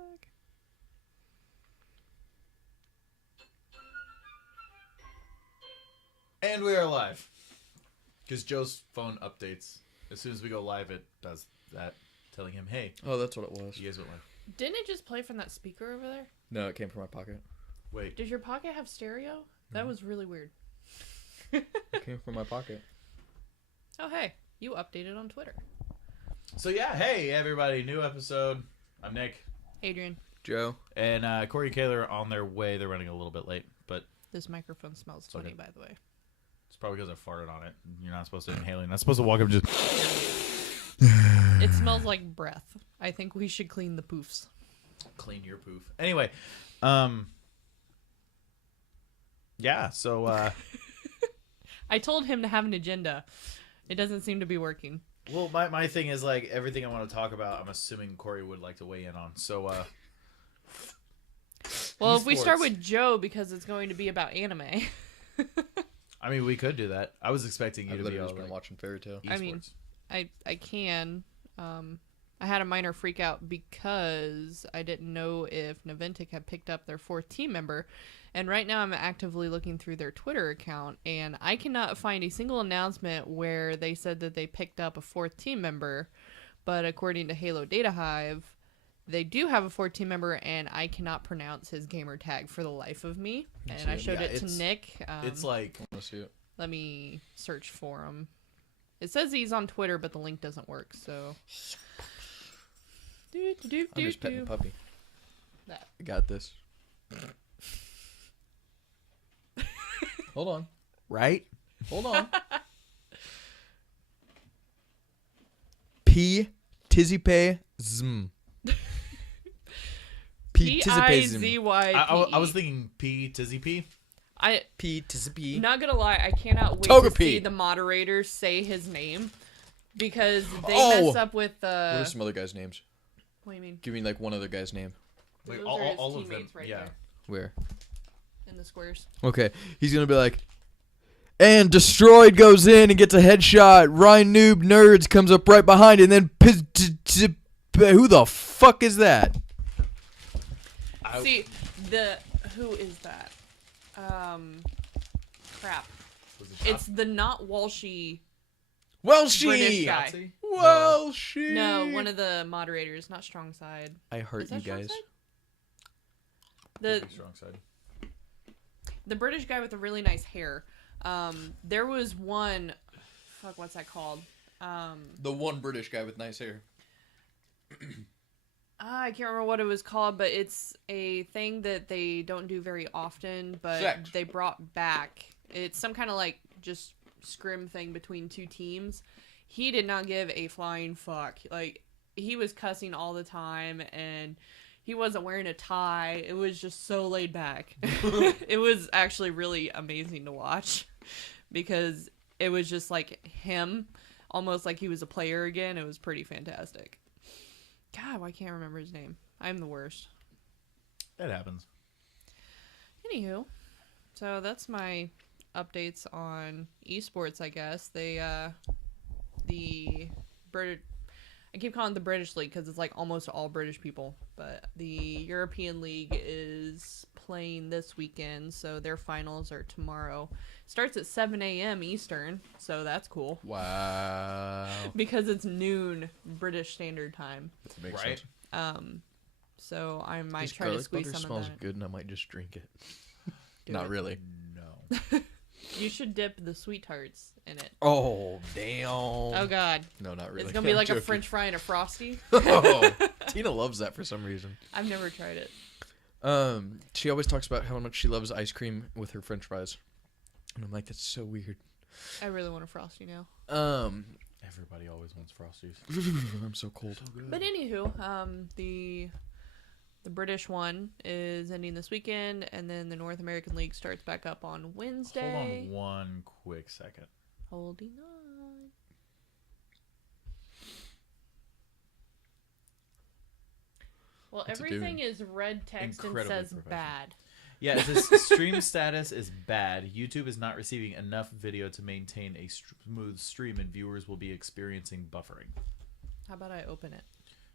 back. And we are live. Because Joe's phone updates. As soon as we go live, it does that, telling him, hey. Oh, that's what it was. You guys went live. Didn't it just play from that speaker over there? No, it came from my pocket. Wait. Does your pocket have stereo? That was really weird. It came from my pocket. Oh, hey. You updated on Twitter. So, yeah, hey, everybody. New episode. I'm Nick. Adrian. Joe. And Corey and Kayla are on their way. They're running a little bit late, but This microphone smells funny, Okay. by the way. it's probably because I farted on it. You're not supposed to inhale it. You're not supposed to walk up and just... It smells like breath. I think we should clean the poofs. Clean your poof. Anyway, yeah, so, I told him to have an agenda. It doesn't seem to be working. well, my thing is, like, everything I want to talk about, I'm assuming Corey would like to weigh in on. So, Well, if we start esports. with Joe, because it's going to be about anime. I mean, we could do that. I was expecting you I've to be literally all just been like, watching Fairy Tail. I mean, esports. I can. I had a minor freak out because I didn't know if Naventic had picked up their fourth team member. And right now I'm actively looking through their Twitter account, and I cannot find a single announcement where they said that they picked up a fourth team member. But according to Halo Data Hive, they do have a fourth team member, and I cannot pronounce his gamer tag for the life of me. And I showed Yeah, it to it's- Nick. It's like, I want to see it. Let me search for him. It says he's on Twitter, but the link doesn't work, so... I'm just petting the puppy. That. I got this. Hold on. right? Hold on. P. Tizipe Zm. P. Tizipe Zm. P-I-Z-Y-P-E. I was thinking P Tizzy P. P. Tizipe. Not gonna lie, I cannot wait Toga to P. see the moderators say his name. Because they Oh! mess up with What are some other guys' names? What do you mean? Give me like one other guy's name. Like Those all, are his all of them. teammates right Yeah. there Where? in the squares. Okay. He's gonna be like, and Destroyed goes in and gets a headshot. Ryan Noob Nerds comes up right behind, and then who the fuck is that? See, who is that? Crap. It's the not Walshy British Welshie. guy. Welshie. No, one of the moderators, not Strong Side. I Is hurt that you Strong guys. Side? Pretty strong side. The British guy with the really nice hair. There was one. Fuck, what's that called? The one British guy with nice hair. I can't remember what it was called, but it's a thing that they don't do very often, but Sex. they brought back. It's some kind of like just scrim thing between two teams. He did not give a flying fuck. Like, he was cussing all the time, and he wasn't wearing a tie. It was just so laid back. It was actually really amazing to watch because it was just like him, almost like he was a player again. It was pretty fantastic. God, why can't I remember his name? I'm the worst. That happens. Anywho, so that's my updates on esports, I guess. The British, I keep calling it the British League because it's like almost all British people, but the European League is playing this weekend, so their finals are tomorrow. Starts at 7 a.m. Eastern, so that's cool Wow. because it's noon British Standard Time. Makes Right? sense. So I might This try to garlic squeeze butter some smells of that. good, and I might just drink it. Do Not it. really. No. You should dip the sweet tarts in it. Oh, damn. Oh God, No, not really. it's gonna be I'm like a joking. French fry and a Frosty. Oh, Tina loves that for some reason. I've never tried it. She always talks about how much she loves ice cream with her French fries, and I'm like, that's so weird. I really want a Frosty now. Everybody always wants Frosties. I'm so cold. So good. But anywho, the British one is ending this weekend, and then the North American League starts back up on Wednesday. Hold on one quick second. Holding on. Well, What's it everything doing? is red text Incredibly and says professional. bad. Yeah, it says stream status is bad. YouTube is not receiving enough video to maintain a smooth stream, and viewers will be experiencing buffering. How about I open it?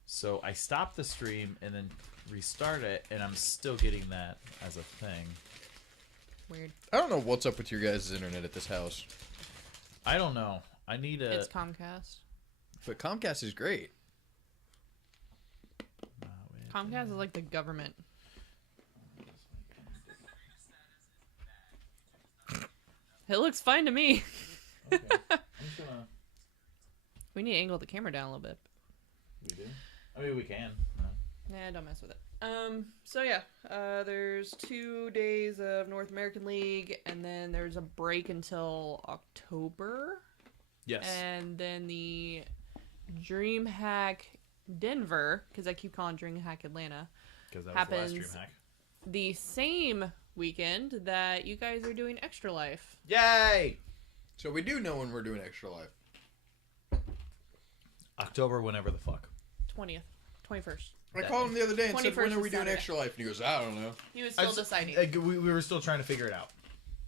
So I stopped the stream and then restart it, and I'm still getting that as a thing. Weird. I don't know what's up with your guys' internet at this house. I don't know. I need a... It's Comcast. But Comcast is great. Comcast is like the government. It looks fine to me. Okay. I'm just gonna... We need to angle the camera down a little bit. We do? I mean, we can. Nah, don't mess with it. So yeah, there's 2 days of North American League, and then there's a break until October. Yes. And then the DreamHack Denver, because I keep calling DreamHack Atlanta, Because that happens was the last DreamHack. the same weekend that you guys are doing Extra Life. Yay! So we do know when we're doing Extra Life. October, whenever the fuck. 20th. 21st. I called him the other day and said, 21st when are is we doing Saturday. Extra Life? And he goes, I don't know. He was still deciding. We were still trying to figure it out.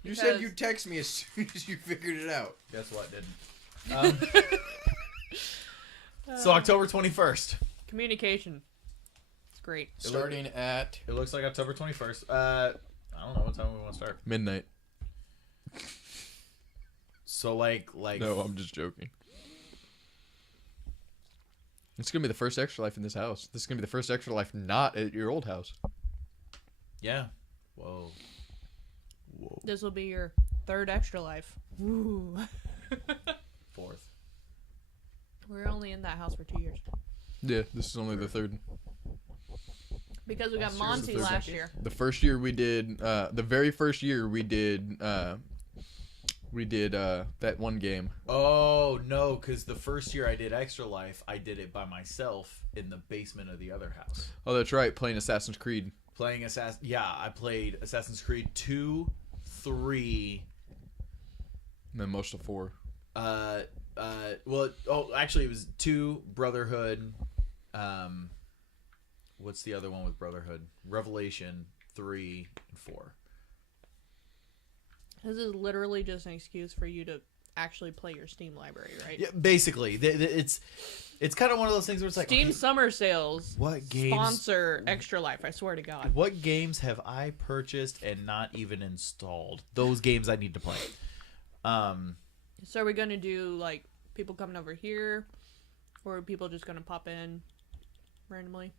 You Because- said you'd text me as soon as you figured it out. Guess what? Didn't. So October 21st. Communication. It's great. Starting at It looks like October 21st. I don't know what time we want to start. midnight. So like. No, I'm just joking. It's going to be the first Extra Life in this house. This is going to be the first Extra Life not at your old house. Yeah. Whoa. This will be your 3rd Extra Life. Woo. 4th. We're only in that house for 2 years. Yeah, this is only the third. Because we got Last year's Monty the third last decade. year. The first year we did, the very first year we did that one game. Oh, no, because the first year I did Extra Life, I did it by myself in the basement of the other house. Oh, that's right, playing Assassin's Creed. Playing I played Assassin's Creed 2, 3, And then most of 4. actually it was 2, Brotherhood, what's the other one with Brotherhood? Revelation, 3, and 4. This is literally just an excuse for you to actually play your Steam library, right? Yeah, basically. It's kind of one of those things where it's like, Steam okay, summer sales what games sponsor Extra Life, I swear to God. what games have I purchased and not even installed? Those games I need to play. So are we going to do, like, people coming over here? Or are people just going to pop in randomly?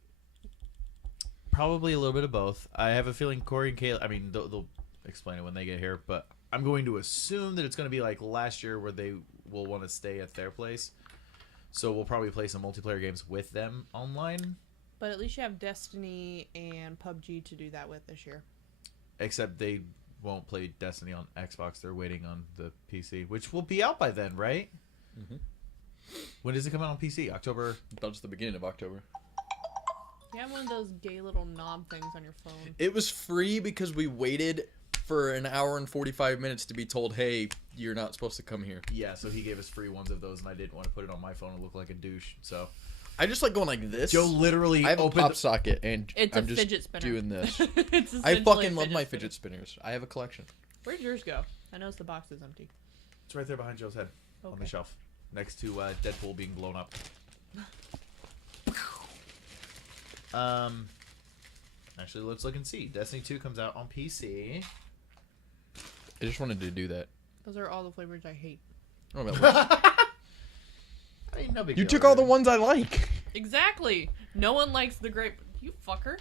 Probably a little bit of both. I have a feeling Corey and Kayla, I mean, they'll explain it when they get here, but I'm going to assume that it's going to be like last year where they will want to stay at their place. So we'll probably play some multiplayer games with them online. But at least you have Destiny and PUBG to do that with this year. Except they won't play Destiny on Xbox. They're waiting on the PC, which will be out by then, right? Mm-hmm. When does it come out on PC? October? That's the beginning of October. You have one of those gay little knob things on your phone. It was free because we waited for an hour and 45 minutes to be told, hey, you're not supposed to come here. Yeah, so he gave us free ones of those, and I didn't want to put it on my phone and look like a douche. So I just like going like this. Joe literally I have a opened pop socket, and It's I'm a just fidget spinner. doing this. It's I essentially fucking a love my spinner. fidget spinners. I have a collection. Where'd yours go? I noticed the box is empty. It's right there behind Joe's head on Okay. the shelf, next to Deadpool being blown up. Actually, let's look and see. Destiny 2 comes out on PC. I just wanted to do that. Those are all the flavors I hate. Oh, that works. I mean, no big You deal, took all the really. ones I like. Exactly. No one likes the grape. You fucker.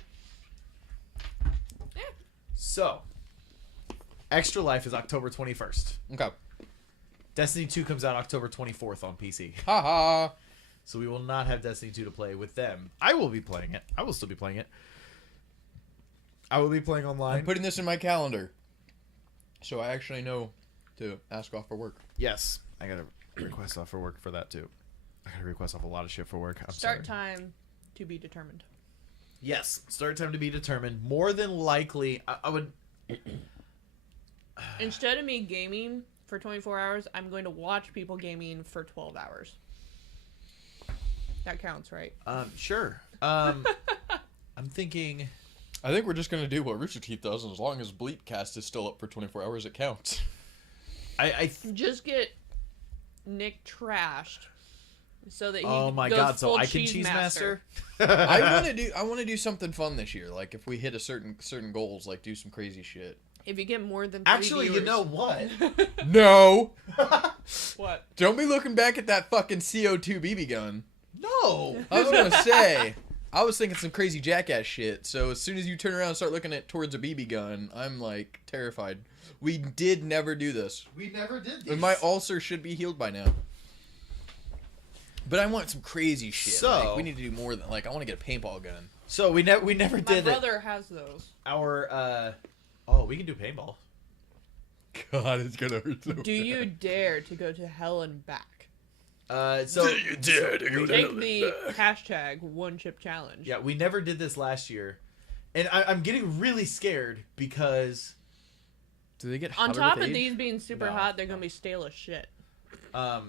Yeah. So, Extra Life is October 21st. Okay. Destiny 2 comes out October 24th on PC. Haha. So we will not have Destiny 2 to play with them. I will be playing it. I will still be playing it. I will be playing online. I'm putting this in my calendar, so I actually know to ask off for work. Yes. I got to request off for work for that, too. I got to request off a lot of shit for work. I'm Start sorry. time to be determined. Yes. Start time to be determined. More than likely, I would... Instead of me gaming for 24 hours, I'm going to watch people gaming for 12 hours. That counts, right? Sure. I'm thinking... I think we're just gonna do what Rooster Teeth does, and as long as BLEEPcast is still up for 24 hours, it counts. Just get Nick trashed so that he Oh my goes god! So full I can cheese master. I want to do something fun this year. Like if we hit a certain goals, like do some crazy shit. If you get more than 3 Actually, viewers. you know what? No. What? Don't be looking back at that fucking CO2 BB gun. No. I was gonna say. I was thinking some crazy jackass shit. So as soon as you turn around and start looking towards a BB gun, I'm like terrified. We did never do this. We never did this. And my ulcer should be healed by now. But I want some crazy shit. So- Like, we need to do more than I want to get a paintball gun. So we never My did it. brother has those. Our oh, we can do paintball. God, it's gonna hurt so Do you dare to go to hell and back? So you dare to go to Take the hashtag one chip challenge. yeah, we never did this last year, and I'm getting really scared because Do they get On hotter top with of age? these being super No, hot, they're gonna be stale as shit.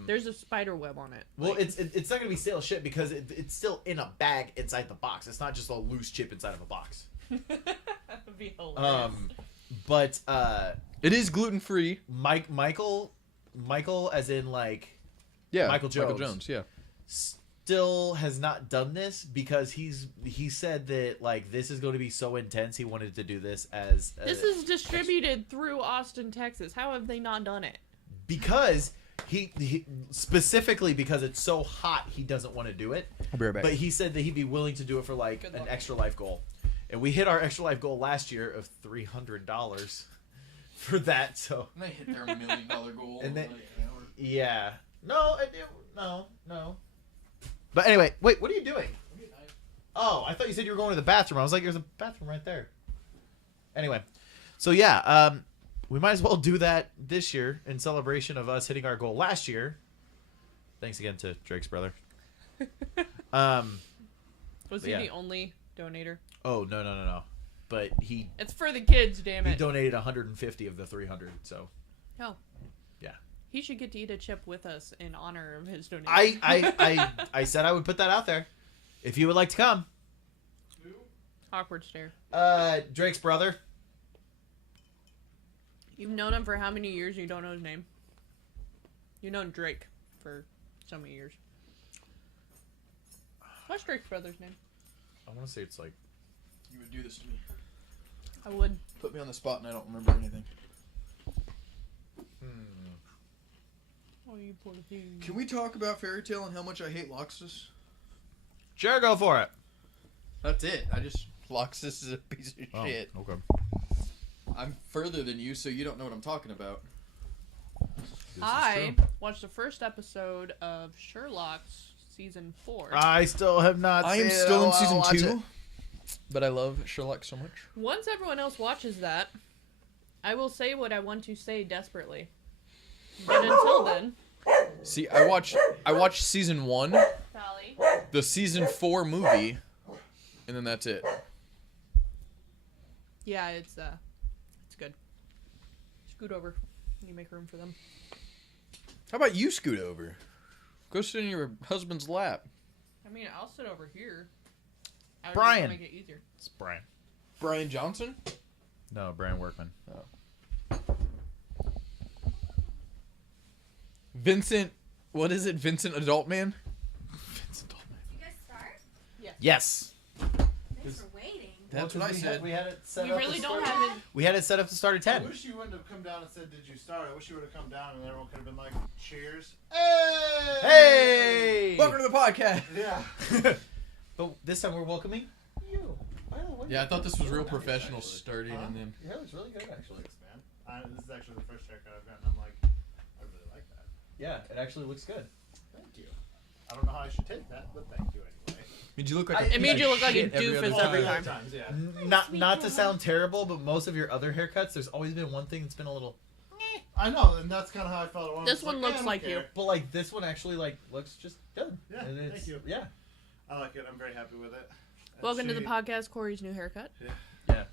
There's a spider web on it. well, it's not gonna be stale shit because it's still in a bag inside the box. It's not just a loose chip inside of a box. That would be hilarious. But It is gluten free. Michael, as in like Yeah, Michael Jones. Michael Jones. Yeah. still has not done this because he said that like this is going to be so intense. He wanted to do this as This is distributed through Austin, Texas. How have they not done it? because he specifically because it's so hot he doesn't want to do it. I'll be right back. But he said that he'd be willing to do it for like Good an luck. extra life goal, and we hit our extra life goal last year of $300 for that. So they hit their $1 million goal. And they- yeah, no. But anyway, wait, what are you doing? Oh, I thought you said you were going to the bathroom. I was like, there's a bathroom right there. Anyway, so yeah, we might as well do that this year in celebration of us hitting our goal last year. Thanks again to Drake's brother. Was he yeah. the only donator? Oh no. But he It's for the kids, damn he it. donated 150 of the 300. So Oh. yeah, He should get to eat a chip with us in honor of his donation. I said I would put that out there. If you would like to come, Awkward stare. Drake's brother. You've known him for how many years and you don't know his name? You've known Drake for so many years. What's Drake's brother's name? I want to say it's like. You would do this to me. I would. Put me on the spot and I don't remember anything. Oh, you poor thing. Can we talk about Fairy Tail and how much I hate Loxus? Sure, go for it. That's it. Loxus is a piece of shit. Okay. I'm further than you, so you don't know what I'm talking about. I watched the first episode of Sherlock's season 4. I still have not. I am seen it. still in I'll season watch 2, it. but I love Sherlock so much. Once everyone else watches that, I will say what I want to say desperately. But until then, See, I watched season 1, Sally. the season 4 movie, and then that's it. Yeah, it's good. Scoot over. You make room for them. How about you scoot over? Go sit in your husband's lap. I mean, I'll sit over here. I would Brian. Make it easier. It's Brian. Brian Johnson? No, Brian Workman. Vincent, what is it? Vincent Adult Man? Vincent Altman. You guys start? Yes. Thanks for waiting. That's what I said. We had it set We up. really to don't start- have it. We had it set up to start at I 10. wish you wouldn't have come down and said, "Did you start?" I wish you would have come down and everyone could have been like, "Cheers!" Hey! Welcome to the podcast. Yeah. But this time we're welcoming you. Yeah, I thought this was real professional starting, and then Yeah, it was really good actually. Thanks, man. This is actually the first haircut I've gotten. I'm like, I really like that. Yeah, it actually looks good. Thank you. I don't know how I should take that, but thank you anyway. made you look like I- a It piece made of you look like a shit every doofus other every time. time. Yeah. Not to sound terrible, but most of your other haircuts, there's always been one thing that's been a little. I know, and that's kind of how I felt. I was This one I looks don't like you. care. But like this one actually like looks just good. Yeah, And thank it's- you. Yeah. I like it. I'm very happy with it. And Welcome to the she- podcast, Corey's new haircut. Yeah.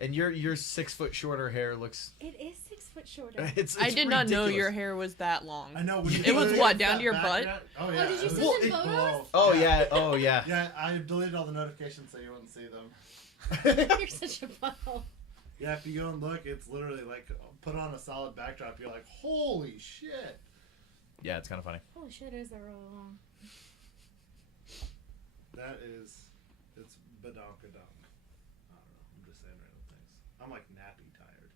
And your 6 foot shorter hair looks. It is 6 foot shorter. It's I did not know ridiculous. your hair was that long. I know. When you It was put what, against down that to your background- butt? Oh yeah. did you it see was them big photos? below. Oh yeah. Oh yeah. Yeah, I deleted all the notifications so you wouldn't see them. You're such a butthole. Yeah, if you go and look, it's literally like put on a solid backdrop. You're like, holy shit! Yeah, it's kind of funny. Holy shit, is that really long? That is, it's badonkadonk. I don't know. I'm just saying random things. I'm like nappy tired.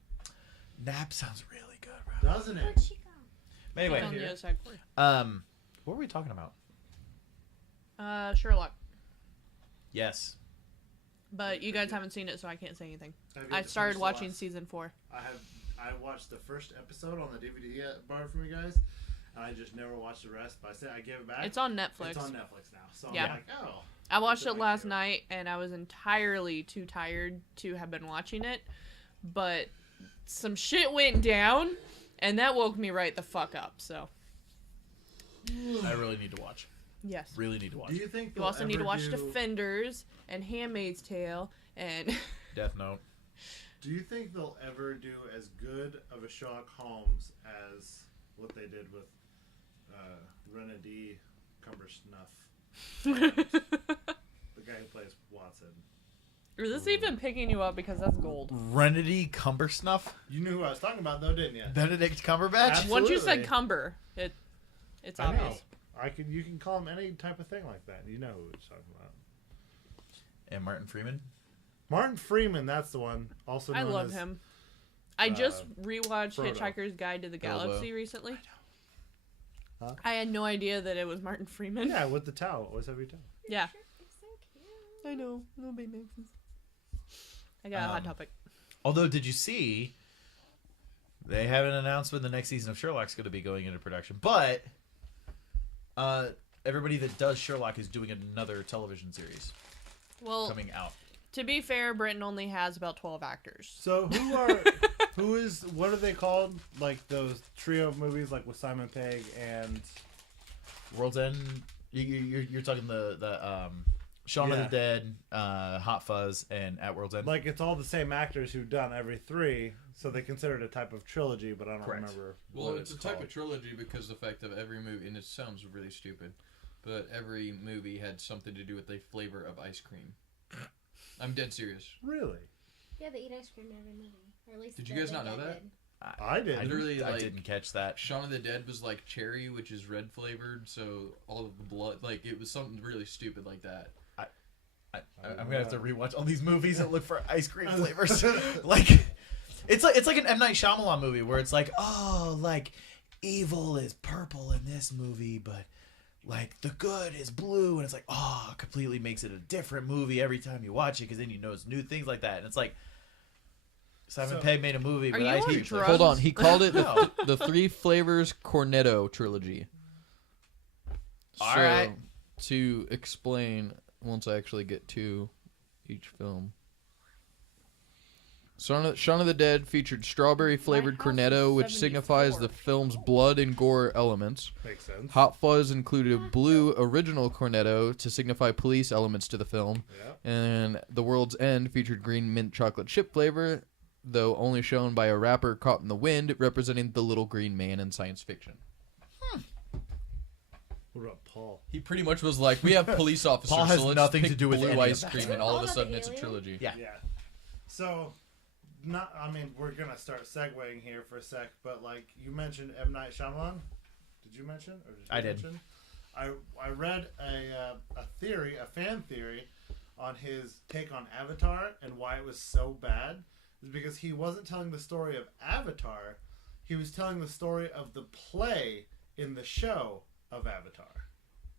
Nap sounds really good, bro. Doesn't Where'd it? she go? But anyway, On the other side for you. what were we talking about? Sherlock. Yes. But you guys haven't seen it, so I can't say anything. Have you I had to started finish the watching last- season 4. I watched the first episode on the DVD borrowed from you guys, and I just never watched the rest. But I said I gave it back. It's on Netflix. It's on Netflix now. So Yeah. I'm like, oh. I watched That's it my last favorite. night, and I was entirely too tired to have been watching it. But some shit went down, and that woke me right the fuck up. So, I really need to watch. yes. Really need to watch. Do you think You also need to they'll watch ever do- Defenders and Handmaid's Tale and Death Note. Do you think they'll ever do as good of a Sherlock Holmes as what they did with Renedy Cumbersnuff, the guy who plays Watson? Is this even picking you up because that's gold? Renedy Cumbersnuff? You knew who I was talking about, though, didn't you? Benedict Cumberbatch? Absolutely. Once you said Cumber, it's I know. obvious. You can call him any type of thing like that. You know who we're talking about. And Martin Freeman? Martin Freeman, that's the one. Also known I love as, him. I just rewatched Frodo. Hitchhiker's Guide to the Galaxy recently. Huh? I had no idea that it was Martin Freeman. Yeah, with the towel. Always have your towel. Yeah. It's so cute. I know. Nobody makes this. I got a hot topic. Although, did you see they haven't announced when the next season of Sherlock's going to be going into production, but everybody that does Sherlock is doing another television series Well, coming out. to be fair, Britain only has about 12 actors. So what are they called? Like those trio of movies, like with Simon Pegg and World's End. You're talking the Shaun of Yeah. the Dead, Hot Fuzz, and At World's End. like it's all the same actors who've done every three, so they consider it a type of trilogy. But I don't Correct. remember. Well, what it's a type called. of trilogy because the fact of every movie, and it sounds really stupid, but every movie had something to do with the flavor of ice cream. I'm dead serious. Really? Yeah, they eat ice cream in every movie. Or at least Did you the guys not know dad that? did. I did. Literally, I like- didn't catch that. Shaun of the Dead was like cherry, which is red flavored, so all of the blood, like it was something really stupid like that. I'm gonna have to rewatch all these movies and look for ice cream flavors. like, it's like an M. Night Shyamalan movie where it's like, oh, like evil is purple in this movie, but like the good is blue, and it's like, oh, it completely makes it a different movie every time you watch it because then you notice new things like that, and it's like Simon So- Pegg made a movie Are with you ice on cream. drugs? Hold on, he called it No. the Three Flavors Cornetto trilogy. All So, right. to explain, once I actually get to each film. Shaun of the Dead featured strawberry-flavored My house is cornetto, which 74. signifies the film's blood and gore elements. Makes sense. Hot Fuzz included a blue original cornetto to signify police elements to the film. Yeah. And The World's End featured green mint chocolate chip flavor, though only shown by a wrapper caught in the wind, representing the little green man in science fiction. What about Paul? He pretty much was like, we have police officers, Paul has so let's nothing pick to do with blue any of ice that. cream, and all of a Oh, the sudden it's a alien? trilogy. Yeah. Yeah. So, we're gonna start segueing here for a sec, but like you mentioned M. Night Shyamalan. Did you mention? Or did you I did. mention? I read a fan theory, on his take on Avatar and why it was so bad. Is because he wasn't telling the story of Avatar, he was telling the story of the play in the show of Avatar.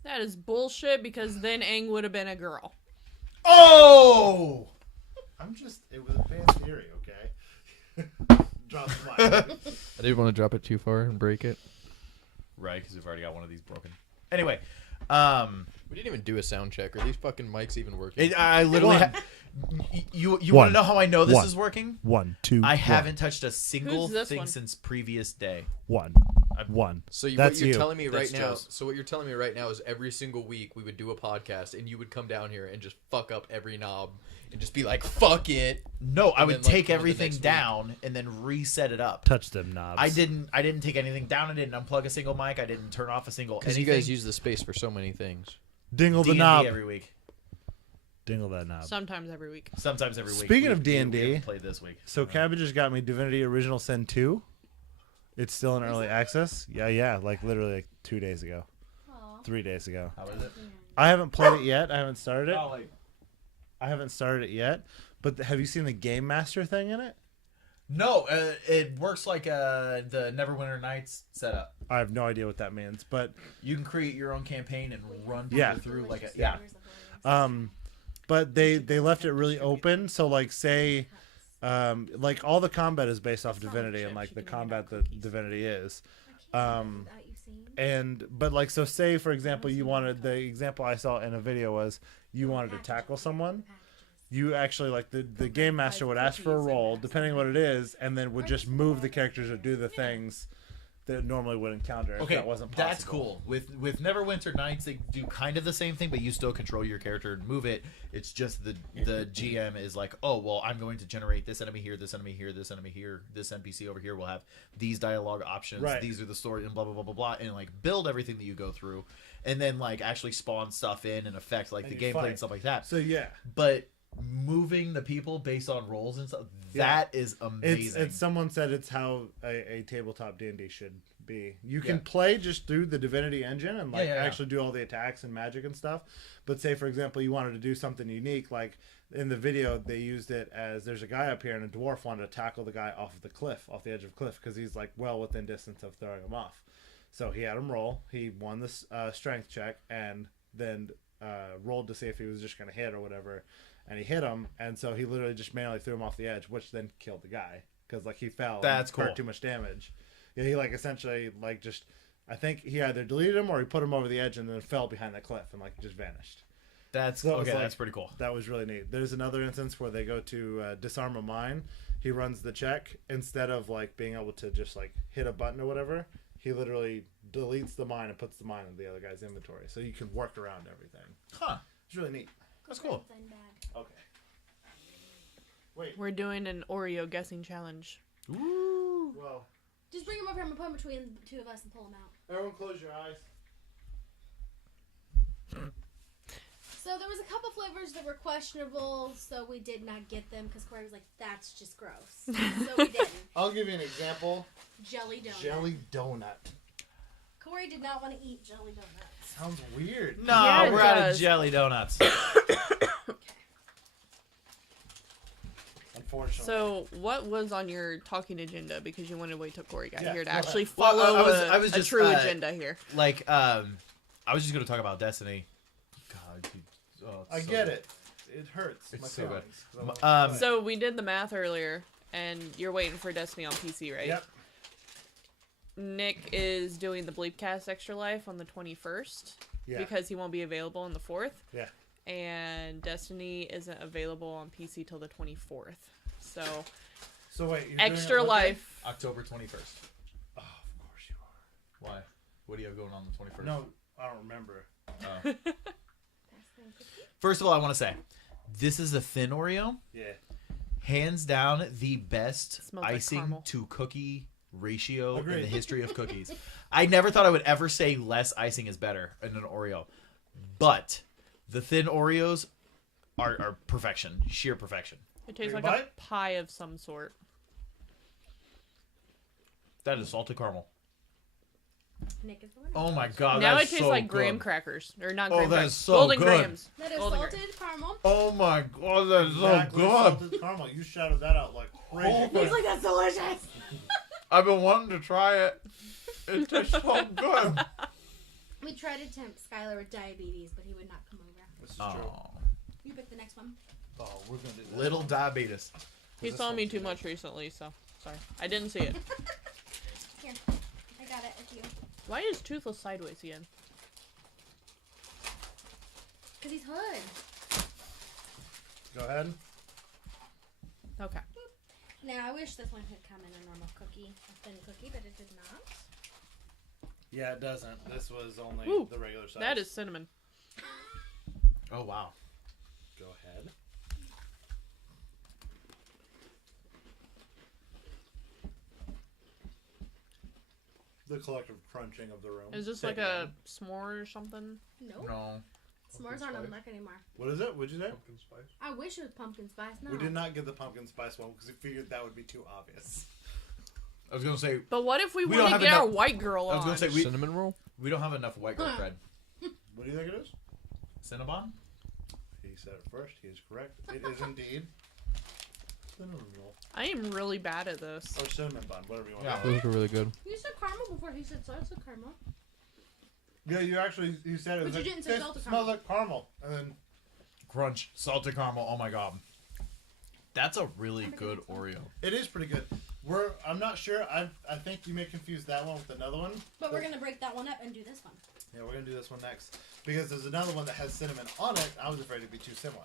That is bullshit because then Aang would have been a girl. Oh! It was a fan theory, okay? Drop the mic. I didn't want to drop it too far and break it. Right, because we've already got one of these broken. Anyway, We didn't even do a sound check. Are these fucking mics even working? I literally. You want to One. know how I know this One. is working? 1, 2. I haven't touched a single Who's this thing one? since previous day. 1. So what That's you're you. telling me That's right now? Joe's. So what you're telling me right now is every single week we would do a podcast and you would come down here and just fuck up every knob and just be like, "Fuck it." No, I And would then, like, take come in the everything next week. down and then reset it up. Touch them knobs. I didn't take anything down. I didn't unplug a single mic. I didn't turn off a single. Because you anything. guys use the space for so many things. Dingle the D&D knob. every week. Dingle that knob. Sometimes every week. Sometimes every week. Speaking We- of D&D, we haven't played this week. So Cabbage has got me Divinity Original Sin 2. It's still in early access. Yeah, like literally like 2 days ago, Aw. 3 days ago. How is it? I haven't played it yet. I haven't started it. Oh, like, I haven't started it yet. But have you seen the Game Master thing in it? no, it works like the Neverwinter Nights setup. I have no idea what that means, but You can create your own campaign and run people Yeah. through like a but they left it really open. So like say, like all the combat is based off Divinity and like the combat that Divinity is. But like so say for example you wanted, the example I saw in a video was you wanted to tackle someone. You actually like the game master would ask for a roll depending on what it is, and then would just move the characters or do the things that normally would encounter if Okay, that wasn't possible. that's cool. With Neverwinter Nights, they do kind of the same thing, but you still control your character and move it. It's just the GM is like, oh well, I'm going to generate this enemy here, this enemy here, this enemy here, this NPC over here will have these dialogue options. Right. These are the story and blah blah blah blah blah, and like build everything that you go through, and then like actually spawn stuff in and affect like And the you gameplay fight. and stuff like that. So yeah, But moving the people based on roles and stuff, Yeah. that is amazing. it's someone said it's how a tabletop D&D should be. You can Yeah. play just through the Divinity engine and like Yeah. actually do all the attacks and magic and stuff. But say for example you wanted to do something unique, like in the video they used it as there's a guy up here and a dwarf wanted to tackle the guy off of the cliff, off the edge of the cliff, because he's like well within distance of throwing him off. So he had him roll. He won this strength check and then rolled to see if he was just going to hit or whatever. And he hit him, and so he literally just manually threw him off the edge, which then killed the guy because like he fell. That's and cool. Hurt too much damage. Yeah, he like essentially like just I think he either deleted him or he put him over the edge and then fell behind the cliff and like just vanished. That's So it was okay. like- That's pretty cool. That was really neat. There's another instance where they go to disarm a mine. He runs the check instead of like being able to just like hit a button or whatever. He literally deletes the mine and puts the mine in the other guy's inventory, so you can work around everything. Huh? It's really neat. That's cool. Okay. Wait. We're doing an Oreo guessing challenge. Ooh. Well, Just bring him over. I'm gonna put him between the two of us and pull him out. everyone, close your eyes. So there was a couple flavors that were questionable, so we did not get them because Corey was like, "That's just gross." So we didn't. I'll give you an example. Jelly donut. Jelly donut. Corey did not want to eat jelly donuts. Sounds weird. No, Yeah, it we're out of does. jelly donuts. Unfortunately. So, what was on your talking agenda? Because you wanted to wait till Corey got Yeah, here to go ahead. actually Well, follow I was a just, true agenda here. Like, I was just gonna talk about Destiny. God, dude. Oh, it's I so get good. it. It hurts. It's my so good. feelings, 'cause I want Um, to play. So we did the math earlier, and you're waiting for Destiny on PC, right? Yep. Nick is doing the BLEEPcast Extra Life on the 21st Yeah. because he won't be available on the 4th. Yeah. And Destiny isn't available on PC till the 24th. So So wait. You're doing Extra it what day? Life. October 21st. Oh, of course you are. Why? What do you have going on the 21st? No, I don't remember. Oh. First of all, I want to say, this is a thin Oreo. Yeah. Hands down, the best Smells like icing caramel. to cookie ratio in Agreed. the history of cookies. I never thought I would ever say less icing is better in an Oreo. But the thin Oreos are perfection. Sheer perfection. It tastes Big like a bite? pie of some sort. That is salted caramel. Nick is the winner. Oh my god, now that it is tastes so like graham good. crackers. Or not Oh, graham that crackers. is so Golden good. grahams. That is Golden salted caramel. Oh my god, that is so Exactly, good. salted caramel. You shouted that out like crazy. Oh He's like, "That's delicious." I've been wanting to try it. It tastes so good. We tried to tempt Skylar with diabetes, but he would not come over. This is true. Oh, You pick the next one. Oh, we're gonna do that. little diabetes. He's This telling me one's too good. much recently, so sorry. I didn't see it. Here, I got it with you. Why is Toothless sideways again? Cause he's hood. Go ahead. Okay. Now I wish this one could come in a normal cookie, a thin cookie, but it did not. Yeah, it doesn't. This was only Ooh, the regular size. That is cinnamon. Oh wow. Go ahead. The collective crunching of the room. Is this Take like it a in. s'more or something? Nope. No. S'mores aren't on the market anymore. What is it? What'd you say? Pumpkin spice. I wish it was pumpkin spice. No. We did not get the pumpkin spice one because we figured that would be too obvious. I was gonna say But what if we We want don't to have get our enough- white girl on? I was gonna say we Cinnamon roll? don't have enough white girl cred. What do you think it is? Cinnabon? He said it first. He is correct. It is indeed cinnamon roll I am really bad at this. or cinnamon bun, whatever you want. Yeah. to call it. Those are really good. You said caramel before he said salted caramel. Yeah, you said it. Was But you like, didn't say "This salted smells caramel." like caramel, and then Crunch, salted caramel. Oh my god, that's a really good Oreo. it is pretty good. I'm not sure. I think you may confuse that one with another one. But we're gonna break that one up and do this one. Yeah, we're gonna do this one next because there's another one that has cinnamon on it. I was afraid it'd be too similar.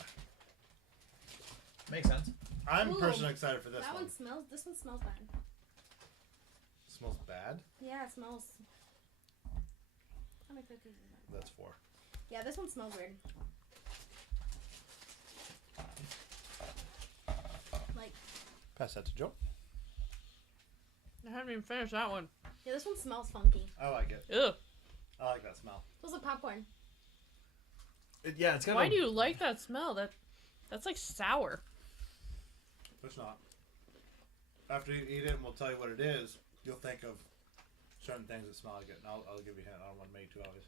Makes sense. I'm Ooh, personally excited for this That one. one smells. This one smells bad. Smells bad. Yeah, it smells. How many cookies is that? That's 4. Yeah, this one smells weird. Like, Pass that to Joe. I haven't even finished that one. yeah, this one smells funky. I like it. Ugh. I like that smell. It smells like popcorn. Yeah, it's kind Why of. do you like that smell? That's like sour. It's not. After you eat it, and we'll tell you what it is, you'll think of certain things that smell like it. And I'll give you a hint. I don't want to make it too obvious.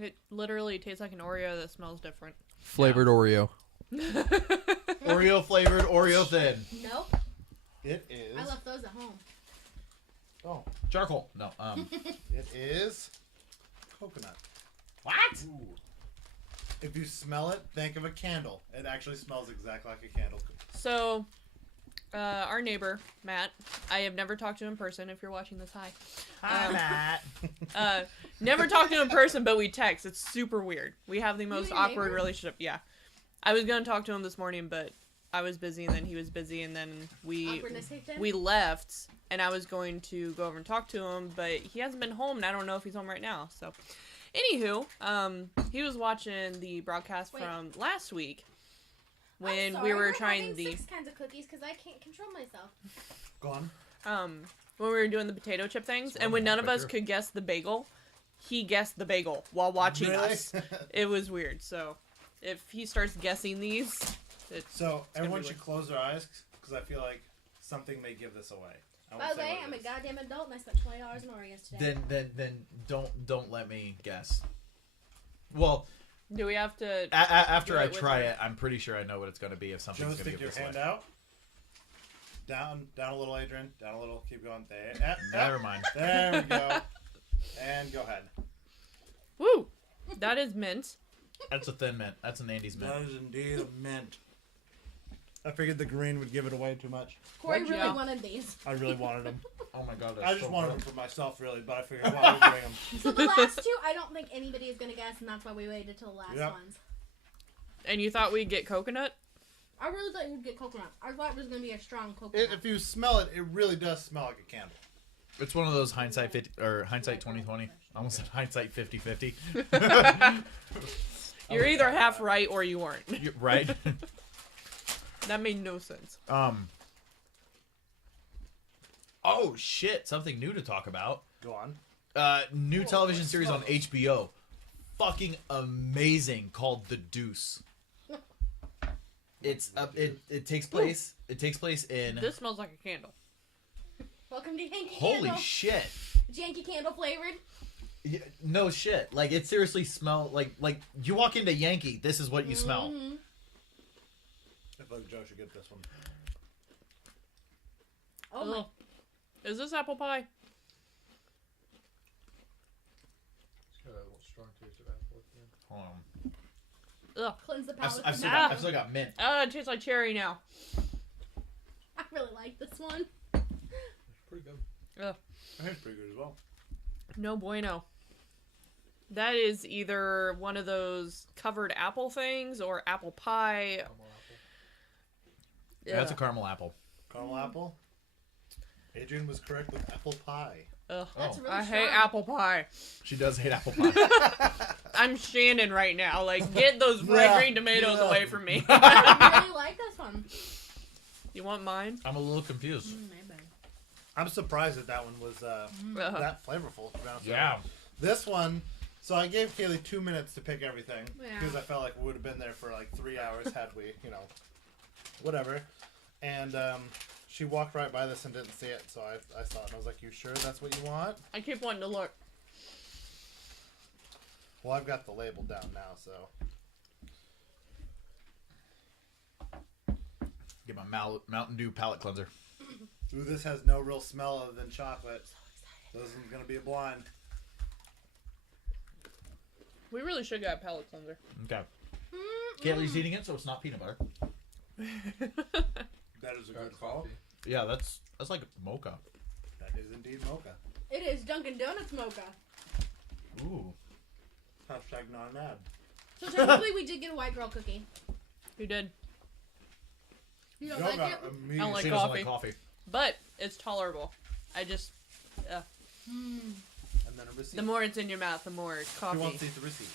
It literally tastes like an Oreo that smells different. Flavored Oreo. Oreo flavored Oreo thin. Nope. It is. I left those at home. Oh, Charcoal. No. it is coconut. What? Ooh. If you smell it, think of a candle. It actually smells exactly like a candle. So, our neighbor, Matt, I have never talked to him in person. If you're watching this, hi. Hi, Matt. Never talked to him in person, but we text. It's super weird. We have the most and your awkward neighbor? relationship. Yeah. I was going to talk to him this morning, but I was busy, and then he was busy, and then Awkwardness kicked in? we left, and I was going to go over and talk to him, but he hasn't been home, and I don't know if he's home right now. So, anywho, he was watching the broadcast Wait. from last week I'm when sorry, we were we're trying having the 6 kinds of cookies because I can't control myself. Go on. when we were doing the potato chip things, and when none of us could guess the bagel, he guessed the bagel while watching Really? us. It was weird. So, if he starts guessing these, So everyone be should close their eyes because I feel like something may give this away. I won't By the say way, what I'm it a is. goddamn adult and I spent $20 on Oreos today. Then don't let me guess. Well, do we have to? after Do I it with try her. it, I'm pretty sure I know what it's going to be if something's Joe, going to stick give your this hand away. out. Down a little, Adrian. Down a little. Keep going. There. Never mind. There we go. And go ahead. Woo! That is mint. That's a thin mint. That's an Andy's mint. That is indeed a mint. I figured the green would give it away too much. Corey What'd really you- wanted these. I really wanted them. Oh my god, that's I just so wanted good. them for myself, really, but I figured why would bring them. So the last two, I don't think anybody is going to guess, and that's why we waited till the last Yep. ones. And you thought we'd get coconut? I really thought you'd get coconut. I thought it was going to be a strong coconut. If you smell it, it really does smell like a candle. It's one of those hindsight 50 or hindsight 2020. I almost said hindsight 50-50. You're either half right or you weren't. Right? That made no sense. Oh shit! Something new to talk about. Go on. New television series on HBO. Fucking amazing, called The Deuce. It's it takes place. It takes place in. This smells like a candle. Welcome to Yankee Holy Candle. shit! It's Yankee Candle flavored. Yeah, no shit. Like it seriously smell like you walk into Yankee. This is what you smell. Mhm. I feel like Joe should get this one. Oh my. Ugh. Is this apple pie? It's got a little strong taste of apple at the end. Hold on. Ugh. Cleanse the I've, palate. I've, from still the got, bottom. I've still got mint. It tastes like cherry now. I really like this one. It's pretty good. Ugh. I think it's pretty good as well. No bueno. That is either one of those covered apple things or apple pie. Caramel apple. Yeah, that's a Ugh. caramel apple. Caramel apple. Adrian was correct with apple pie. Ugh. That's really I strong. hate apple pie. She does hate apple pie. I'm Shannon right now. Like, get those red green tomatoes Yeah. away from me. I really like this one. You want mine? I'm a little confused. Maybe. I'm surprised that one was Ugh. that flavorful. To be honest with Yeah. you. This one So I gave Kaylee 2 minutes to pick everything Yeah. because I felt like we would have been there for like 3 hours had we, whatever. And she walked right by this and didn't see it, so I saw it and I was like, "You sure that's what you want?" I keep wanting to look. Well, I've got the label down now, so Get my Mountain Dew palate cleanser. ooh, this has no real smell other than chocolate. So this is gonna be a blind. We really should get a palate cleanser. Okay. Kaylee's eating it, so it's not peanut butter. That is a good Dark call. coffee. Yeah, that's like mocha. That is indeed mocha. It is Dunkin' Donuts mocha. Ooh. Hashtag not an ad. So technically, we did get a white girl cookie. You did. You don't Joe like got it? I don't like She doesn't coffee. like coffee. But it's tolerable. I just, And then a receipt. the more it's in your mouth, the more Who coffee. wants to eat the receipt?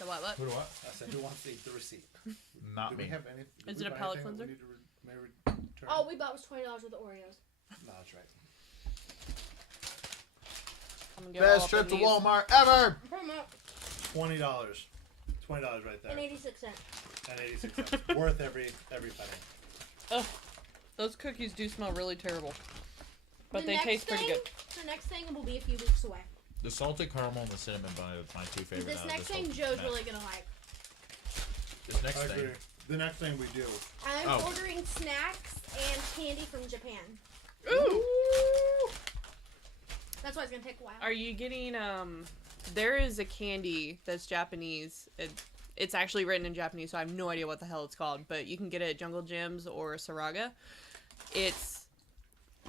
The what? Who do what? I said, who wants to eat the receipt? Not Do me. we have any? Is do we it a buy palate anything that cleanser? we need to may return? Oh, we bought was $20 worth of Oreos. No, that's right. I'm gonna go all Best up trip in to these. Walmart ever. $20. $20 right there. And 86 cents. And 86 cents. Worth every penny. Ugh, those cookies do smell really terrible, but The they next taste pretty thing- good. The next thing will be a few weeks away. The salted caramel and the cinnamon bun are my two favorite. This out of next thing whole Joe's mess. really gonna like. This next I thing. agree. The next thing we do. I'm Oh. ordering snacks and candy from Japan. Ooh. That's why it's gonna take a while. Are you getting there is a candy that's Japanese. It's actually written in Japanese, so I have no idea what the hell it's called, but you can get it at Jungle Gyms or Saraga.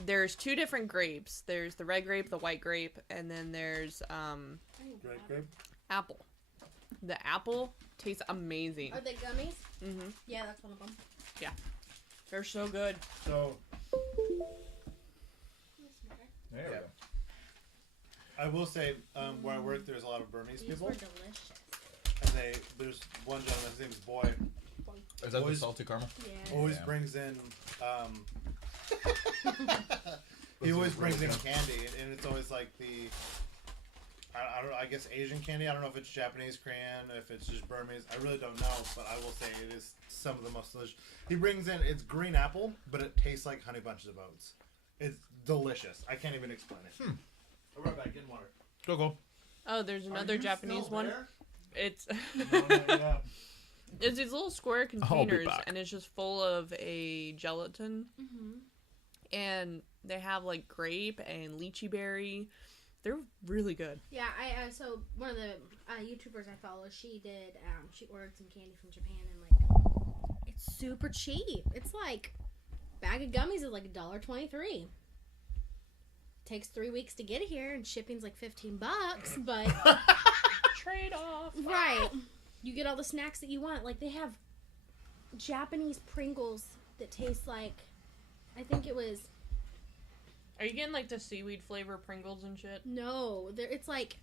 There's two different grapes. There's the red grape, the white grape, and then there's Grape. apple. The apple tastes amazing. Are they gummies? Mhm. Yeah, that's one of them. They're so good. So There we Yeah. go. I will say, where I work, there's a lot of Burmese These people, were delicious. and there's one gentleman. His name's Boy. Is that Always- the salted caramel? Yeah. Always Yeah. brings in. He always brings in candy, and it's always like the. I don't know. I guess Asian candy. I don't know if it's Japanese Korean, if it's just Burmese. I really don't know, but I will say it is some of the most delicious. He brings in it's green apple, but it tastes like honey bunches of oats. It's delicious. I can't even explain it. I'll be right back. Getting water. Go. Oh, there's another Japanese one. It's Yeah. it's these little square I'll be containers, back. and it's just full of a gelatin, Mm-hmm. and they have like grape and lychee berry. They're really good. Yeah, so one of the YouTubers I follow, she ordered some candy from Japan, and like, it's super cheap. It's like, bag of gummies is like $1.23. Takes 3 weeks to get here, and shipping's like $15, but Trade off. right, you get all the snacks that you want. Like, they have Japanese Pringles that taste like, I think it was, Are you getting like the seaweed flavor Pringles and shit? no, it's like,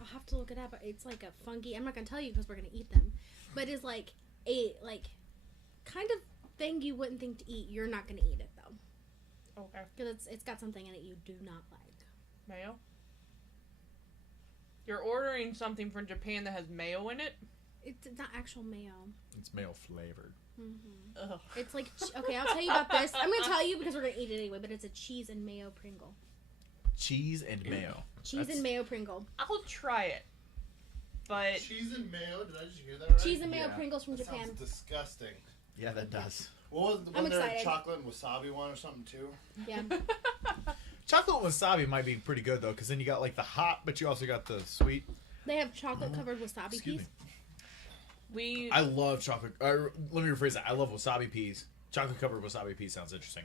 I'll have to look it up. It's like a funky, I'm not gonna tell you because we're gonna eat them, but it's like a kind of thing you wouldn't think to eat. You're not gonna eat it though, Okay. because it's got something in it you do not like. Mayo? You're ordering something from Japan that has mayo in it? It's not actual mayo. It's mayo flavored. Ugh. It's like, okay, I'll tell you about this. I'm gonna tell you because we're gonna eat it anyway. But it's a cheese and mayo Pringle. Cheese and mayo. Cheese and mayo Pringle. I'll try it. But Cheese and mayo. Did I just hear that right? Cheese and mayo Yeah. Pringles from That Japan. sounds disgusting. Yeah, that does. What was the I'm one there? excited. Chocolate and wasabi one or something too. Yeah. Chocolate wasabi might be pretty good though, because then you got like the hot, but you also got the sweet. They have chocolate covered wasabi Excuse peas. me. we I love chocolate. Let me rephrase that. I love wasabi peas. Chocolate covered wasabi peas sounds interesting.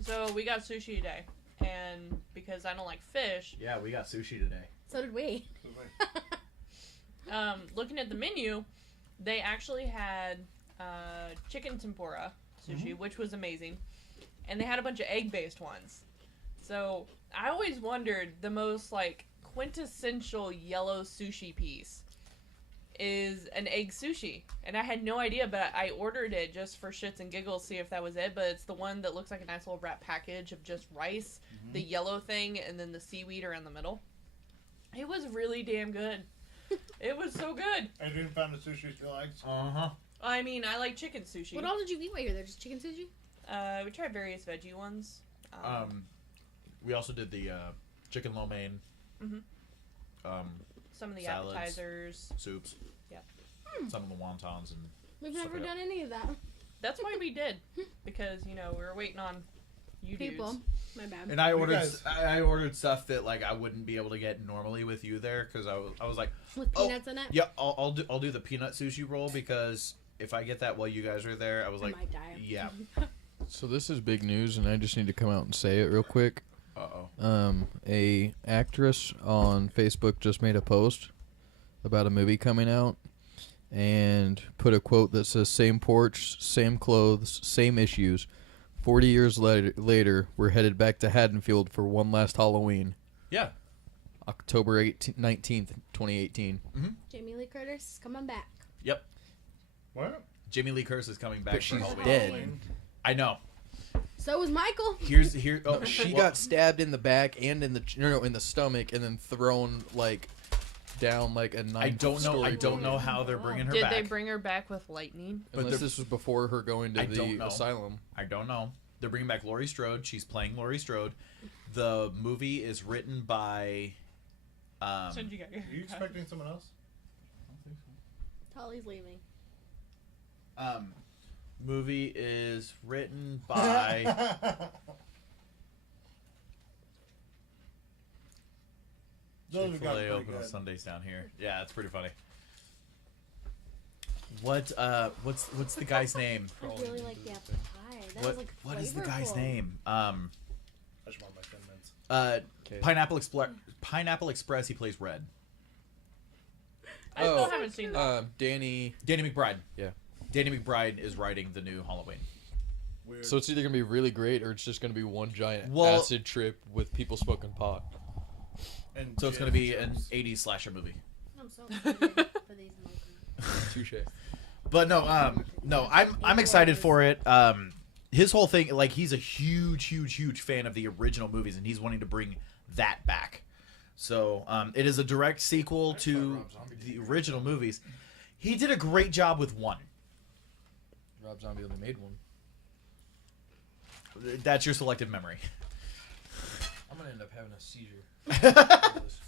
so we got sushi today, and because I don't like fish, Yeah, we got sushi today. So did we. looking at the menu, they actually had chicken tempura sushi, which was amazing, and they had a bunch of egg-based ones. So I always wondered the most like quintessential yellow sushi piece is an egg sushi, and I had no idea, but I ordered it just for shits and giggles, see if that was it. But it's the one that looks like a nice little wrap package of just rice, the yellow thing, and then the seaweed around the middle. It was really damn good. It was so good. Adrian found a sushi she likes. Uh-huh. I mean, I like chicken sushi. What all did you eat while you were there? Just chicken sushi? We tried various veggie ones. We also did the chicken lo mein. Mhm. Some of the salads. appetizers. Soups. Yeah. Some of the wontons and We've Suck never it up. done any of that. That's why we did. Because, we were waiting on you People. dudes. My bad. And I You ordered guys- I ordered stuff that like I wouldn't be able to get normally with you there because I was like, With Oh, peanuts in it? yeah, I'll do the peanut sushi roll because if I get that while you guys are there, I was I like, might die. yeah, So this is big news, and I just need to come out and say it real quick. A actress on Facebook just made a post about a movie coming out and put a quote that says, "Same porch, same clothes, same issues. 40 years later, we're headed back to Haddonfield for one last Halloween. yeah, October 19th, 2018. Jamie Lee Curtis is coming back. yep. What? Jamie Lee Curtis is coming back But for she's Halloween. dead. I know. So was Michael. Here. Oh, She well, got stabbed in the back and in the stomach, and then thrown like down like a 9 I don't know. I story don't know how they're bringing her Did back. they bring her back with lightning? But Unless the- this was before her going to I don't the know. asylum. I don't know. They're bringing back Laurie Strode. She's playing Laurie Strode. The movie is written by. Since you got your Are you expecting someone else? Holly's leaving. Movie is written by. Those have got Chick-fil-A pretty open on good. Sundays down here. Yeah, it's pretty funny. What's the guy's name? I really like the apple pie. That What was like what is the guy's flavorful. name? I just want my 10 minutes. Okay. Pineapple Express. He plays Red. I still Oh. haven't seen that. Danny. Danny McBride. Yeah. Danny McBride is writing the new Halloween. Weird. So it's either gonna be really great or it's just gonna be one giant Well- acid trip with people smoking pot. And So it's Jim going to be an Jones. 80s slasher movie. I'm so excited for these movies. Touche. But no, I'm excited for it. His whole thing, like, he's a huge fan of the original movies, and he's wanting to bring that back. So it is a direct sequel to Rob Zombie the did. original movies. He did a great job with one. Rob Zombie only made one. That's your selective memory. I'm gonna end up having a seizure.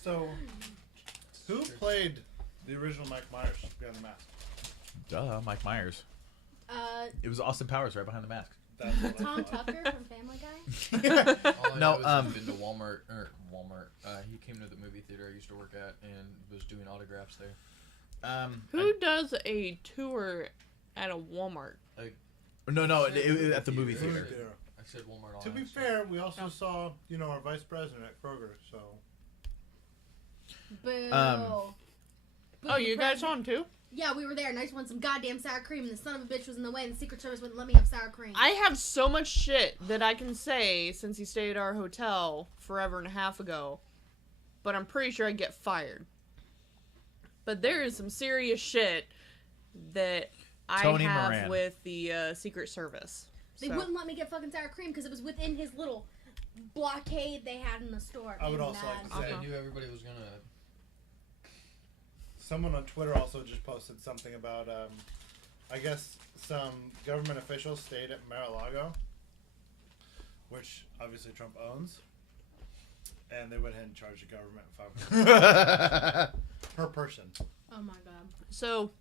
So, who played the original Mike Myers behind the mask? Duh, Mike Myers. It was Austin Powers right behind the mask. That's what I Tom thought. Tucker from Family Guy. All I No, know is he's been to Walmart. He came to the movie theater I used to work at and was doing autographs there. Who does a tour at a Walmart? No, at the movie Movie theater. theater. I said Walmart. All To be night, so- fair, we also saw, our vice president at Kroger, so. Boo. Oh, you guys on too? Yeah, we were there, and I just wanted some goddamn sour cream, and the son of a bitch was in the way, and the Secret Service wouldn't let me have sour cream. I have so much shit that I can say since he stayed at our hotel forever and a half ago, but I'm pretty sure I'd get fired. But there is some serious shit that Tony I have Moran. with the Secret Service. They So- wouldn't let me get fucking sour cream because it was within his little blockade they had in the store. I would Made me also like mad. to say- I knew everybody was gonna. Someone on Twitter also just posted something about, I guess some government officials stayed at Mar-a-Lago, which obviously Trump owns, and they went ahead and charged the government $500 per person. Oh my god. So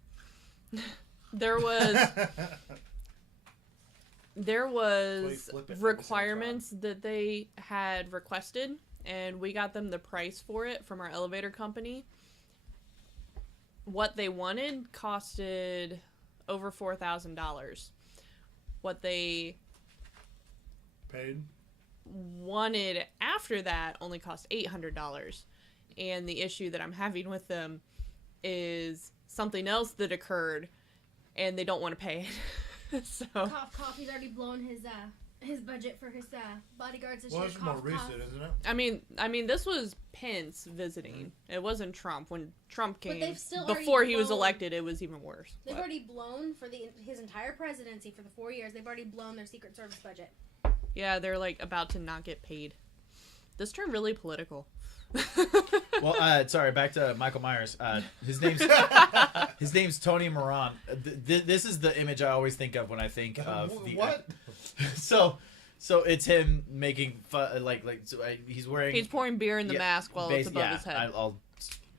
there was Please flip it every requirements that they had requested, and we got them the price for it from our elevator company. What they wanted costed over $4,000. What they Paid? wanted after that only cost $800. And the issue that I'm having with them is something else that occurred, and they don't want to pay it. So Cough, cough. He's already blown his budget for his bodyguards this Well, year. it's more Cough, recent, cough. isn't it? I mean, this was Pence visiting. It wasn't Trump. When Trump But came, they've still already before he was blown- elected, it was even worse. They've But- already blown for his entire presidency for the 4 years. They've already blown their Secret Service budget. yeah, they're like about to not get paid. This turned really political. Well, sorry. Back to Michael Myers. His name's Tony Moran. This is the image I always think of when I think of the what? So it's him making fun, he's wearing. He's pouring beer in the mask while it's above his head.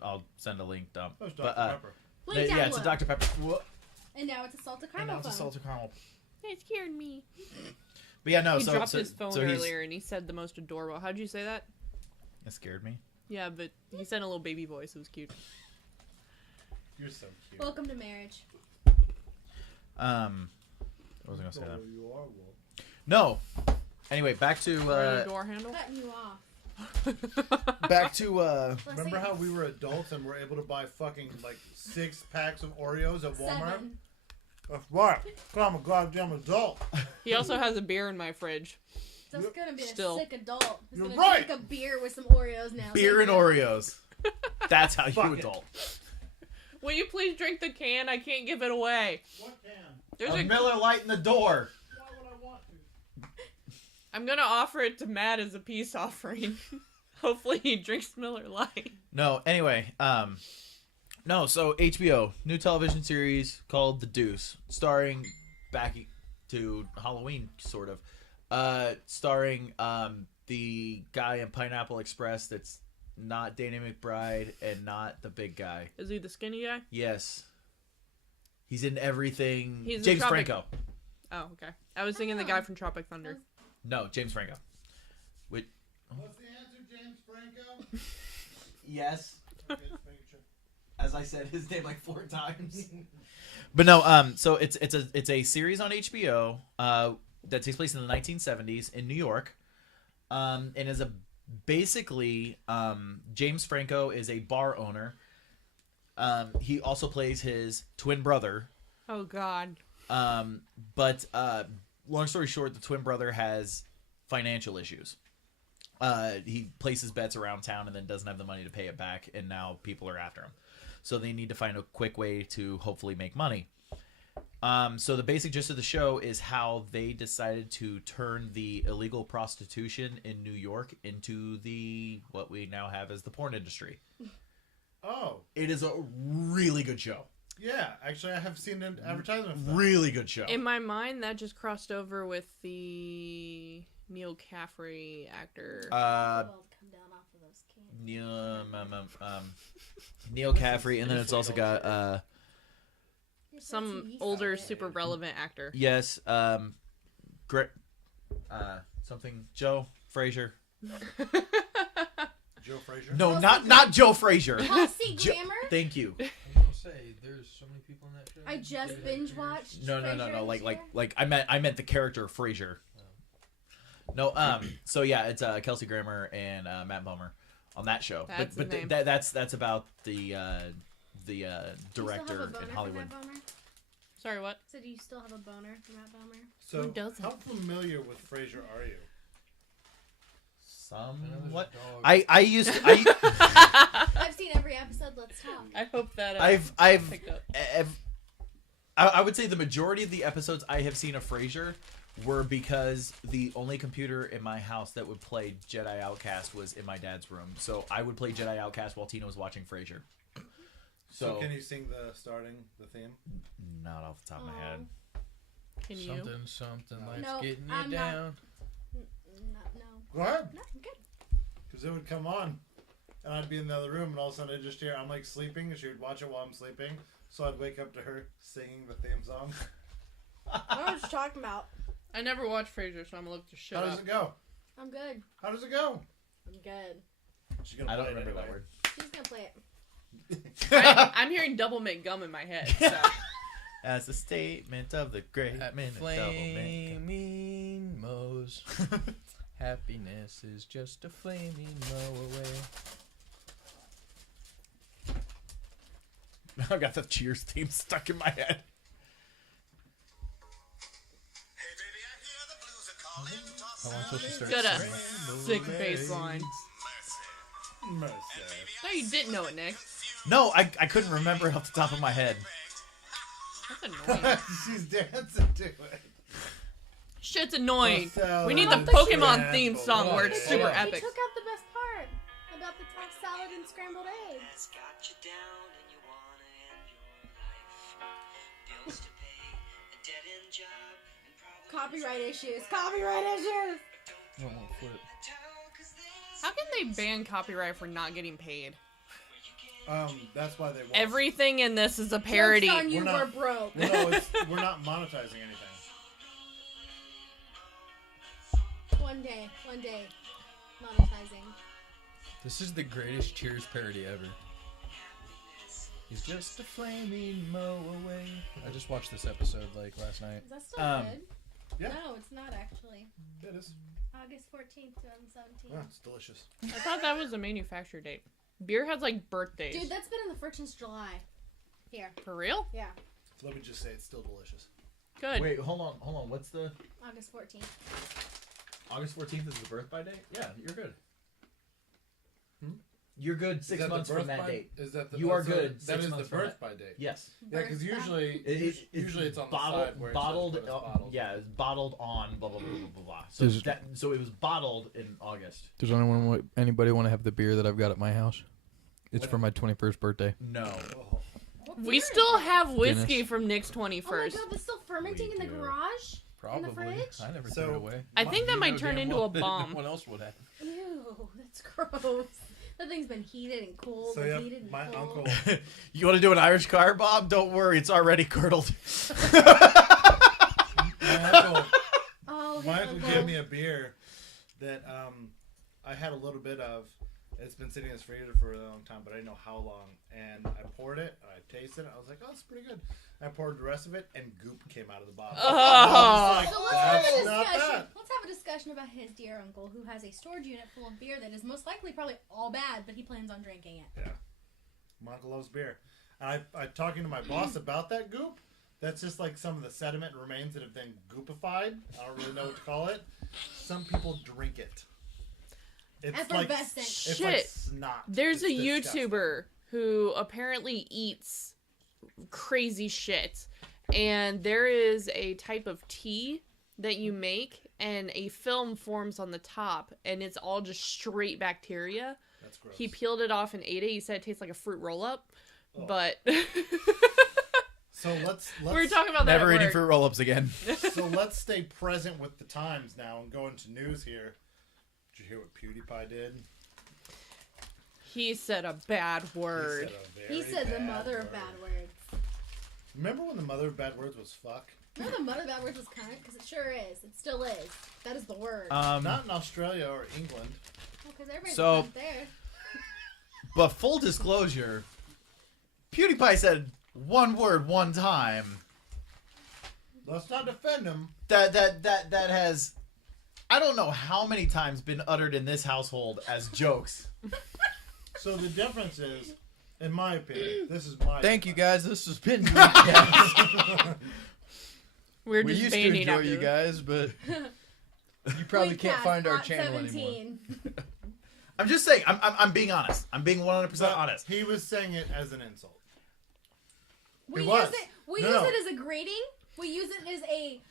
I'll send a link. That was Dr. But Pepper. Link down it's a below. Dr. Pepper. Whoa. And now it's a salted And caramel now it's a phone. salted caramel. It scared me. But yeah, no. He so dropped so, his phone so he's- earlier and he said the most adorable. How'd you say that? It scared me. Yeah, but he said in a little baby voice. It was cute. You're so cute. Welcome to marriage. What was I gonna say? That? You are woke. No. Anyway, back to Door handle. Cutting you off. back to Let's Remember see. how we were adults and were able to buy fucking 6 packs of Oreos at Walmart? 7. That's right. 'Cause I'm a goddamn adult. He also has a beer in my fridge. Just gonna be Still. a sick adult. He's You're gonna right. drink a beer with some Oreos now. beer and Oreos. That's how you Fuck it. adult. Will you please drink the can? I can't give it away. What can? There's A a. Miller Lite in the door. Why would I want to? I'm gonna offer it to Matt as a peace offering. Hopefully he drinks Miller Lite. No, anyway, no, so HBO, new television series called The Deuce, starring back to Halloween, sort of, starring the guy in Pineapple Express that's not Danny McBride and not the big guy. Is he the skinny guy? Yes. He's in everything. He's in James Tropic- Franco. Oh, okay. I was thinking the guy from Tropic Thunder. No, James Franco. What's the answer, James Franco? Yes. Okay, just making sure. As I said his name like 4 times. But no, so it's a series on HBO that takes place in the 1970s in New York, and is basically James Franco is a bar owner. He also plays his twin brother. Oh God. But long story short, the twin brother has financial issues. He places bets around town and then doesn't have the money to pay it back, and now people are after him. So they need to find a quick way to hopefully make money. So the basic gist of the show is how they decided to turn the illegal prostitution in New York into what we now have as the porn industry. Oh, It is a really good show. yeah. Actually, I have seen an advertisement for that. Really good show. In my mind, that just crossed over with the Neil Caffrey actor. The world come down off of those cans. Neil Caffrey, and then it's also got You're so Some TV older, star. super relevant actor. yes, something Joe Frazier. Joe Frazier. No, not Joe Frazier. Kelsey Jo- Grammer. Thank you. I was gonna say, there's so many people in that show. I just binge watched. No. Frasier Like I meant the character Frazier. No, so yeah, it's Kelsey Grammer and Matt Bomer on that show. That's but his name. that's about the Do you still have a director boner in for Hollywood. Matt Bomer? Sorry, what? So do you still have a boner for Matt Bomer? So, Who doesn't? how familiar with Frasier are you? Somewhat. Dog. I used to, I've seen every episode. Let's talk. I hope that I've picked up. I would say the majority of the episodes I have seen of Frasier were because the only computer in my house that would play Jedi Outcast was in my dad's room. So I would play Jedi Outcast while Tina was watching Frasier. So, So can you sing the theme? not off the top of my head. Can you? Something like No, getting you I'm not. down. No. Go ahead. No, I'm good. Because it would come on, and I'd be in the other room, and all of a sudden I'd just hear, I'm like sleeping, and she would watch it while I'm sleeping. So I'd wake up to her singing the theme song. I don't know what you're talking about. I never watched Frasier, so I'm gonna look to shut How does up. it go? I'm good. How does it go? I'm good. She's gonna I don't play it remember that anyway. word. She's gonna play it. I'm hearing double mint gum in my head. So. As a statement of the great At minute double mint. flaming mows. Happiness is just a flaming mow away. I've got the Cheers theme stuck in my head. How long till she starts Got a singing? sick bass line. Mercy. No, you didn't know it, Nick. No, I couldn't remember it off the top of my head. That's annoying. She's dancing to it. Shit's annoying. Marcel We need the and Pokemon Jan theme song where it's Boy. super Hold on. He epic. took out the salad and scrambled eggs. Copyright issues. Copyright issues. I don't want to flip. How can they ban copyright for not getting paid? That's why they want. Everything in this is a parody. Joke's on you, We're not- we're broke. No, we're not monetizing anything. One day, monetizing. This is the greatest Cheers parody ever. He's just a flaming mow away. I just watched this episode like last night. Is that still good? Yeah. No, it's not actually. It is. August 14th, 2017. Oh, it's delicious. I thought that was a manufacture date. Beer has like birthdays. Dude, that's been in the fridge since July. Here. For real? Yeah. Let me just say it's still delicious. Good. Wait, hold on. What's the August 14th. August 14th is the birthday date? Yeah, you're good. Hmm? You're good 6 months from that date. Is that the You are good That 6 is the months from birth that. by date. Yes. Yeah, because usually usually it's on bottled, the side where bottled, it says when it's bottled. yeah, it's bottled on blah blah blah blah blah. So Does- so it was bottled in August. Does anybody want to have the beer that I've got at my house? It's for my 21st birthday. No. Oh. What We beer is still it? have whiskey Guinness. from Nick's Oh my 21st. god, that's still fermenting We in the do. garage? Probably. fridge? I never So- threw it away. I think that You might know turn damn into well a that bomb. No one else would have. Ew, that's gross. That thing's been heated and cooled So and yeah, heated and my cooled. uncle. You want to do an Irish car, Bob? Don't worry, it's already curdled. Oh, My his uncle gave me a beer that I had a little bit of. It's been sitting in his freezer for a long time, but I didn't know how long. And I poured it, I tasted it, I was like, oh, it's pretty good. I poured the rest of it, and goop came out of the bottle. Oh. I was So like, let's have a that's not discussion. bad. Let's have a discussion about his dear uncle who has a storage unit full of beer that is most likely probably all bad, but he plans on drinking it. Yeah. My uncle loves beer. And I talking to my boss about that goop. That's just like some of the sediment and remains that have been goopified. I don't really know what to call it. Some people drink it. It's like Effervescent. it's like Shit. snot. There's It's a disgusting. YouTuber who apparently eats crazy shit. And there is a type of tea that you make, and a film forms on the top, and it's all just straight bacteria. That's gross. He peeled it off and ate it. He said it tastes like a fruit roll-up. Oh. But So let's we were talking about that Never at eating work. fruit roll-ups again. so let's stay present with the times now and go into news here. Did you hear what PewDiePie did? He said a bad word. He said the bad mother word. of bad words. Remember when the mother of bad words was fuck? No, the mother of bad words was cunt, because it sure is. It still is. That is the word. Not in Australia or England. Because everybody's so- a cunt there. But full disclosure, PewDiePie said one word one time. Let's not defend him. That has, I don't know how many times been uttered in this household as jokes. So the difference is, in my opinion, this is my. Thank you guys. This has been BLEEPcast. We're We just used to banding enjoy after you this. guys, but you probably can't Bleepcast, find our Hot channel anymore. 17. I'm just saying, I'm being honest. I'm being 100% But honest. He was saying it as an insult. We It use was. it. We No, use no. it as a greeting. We use it as a.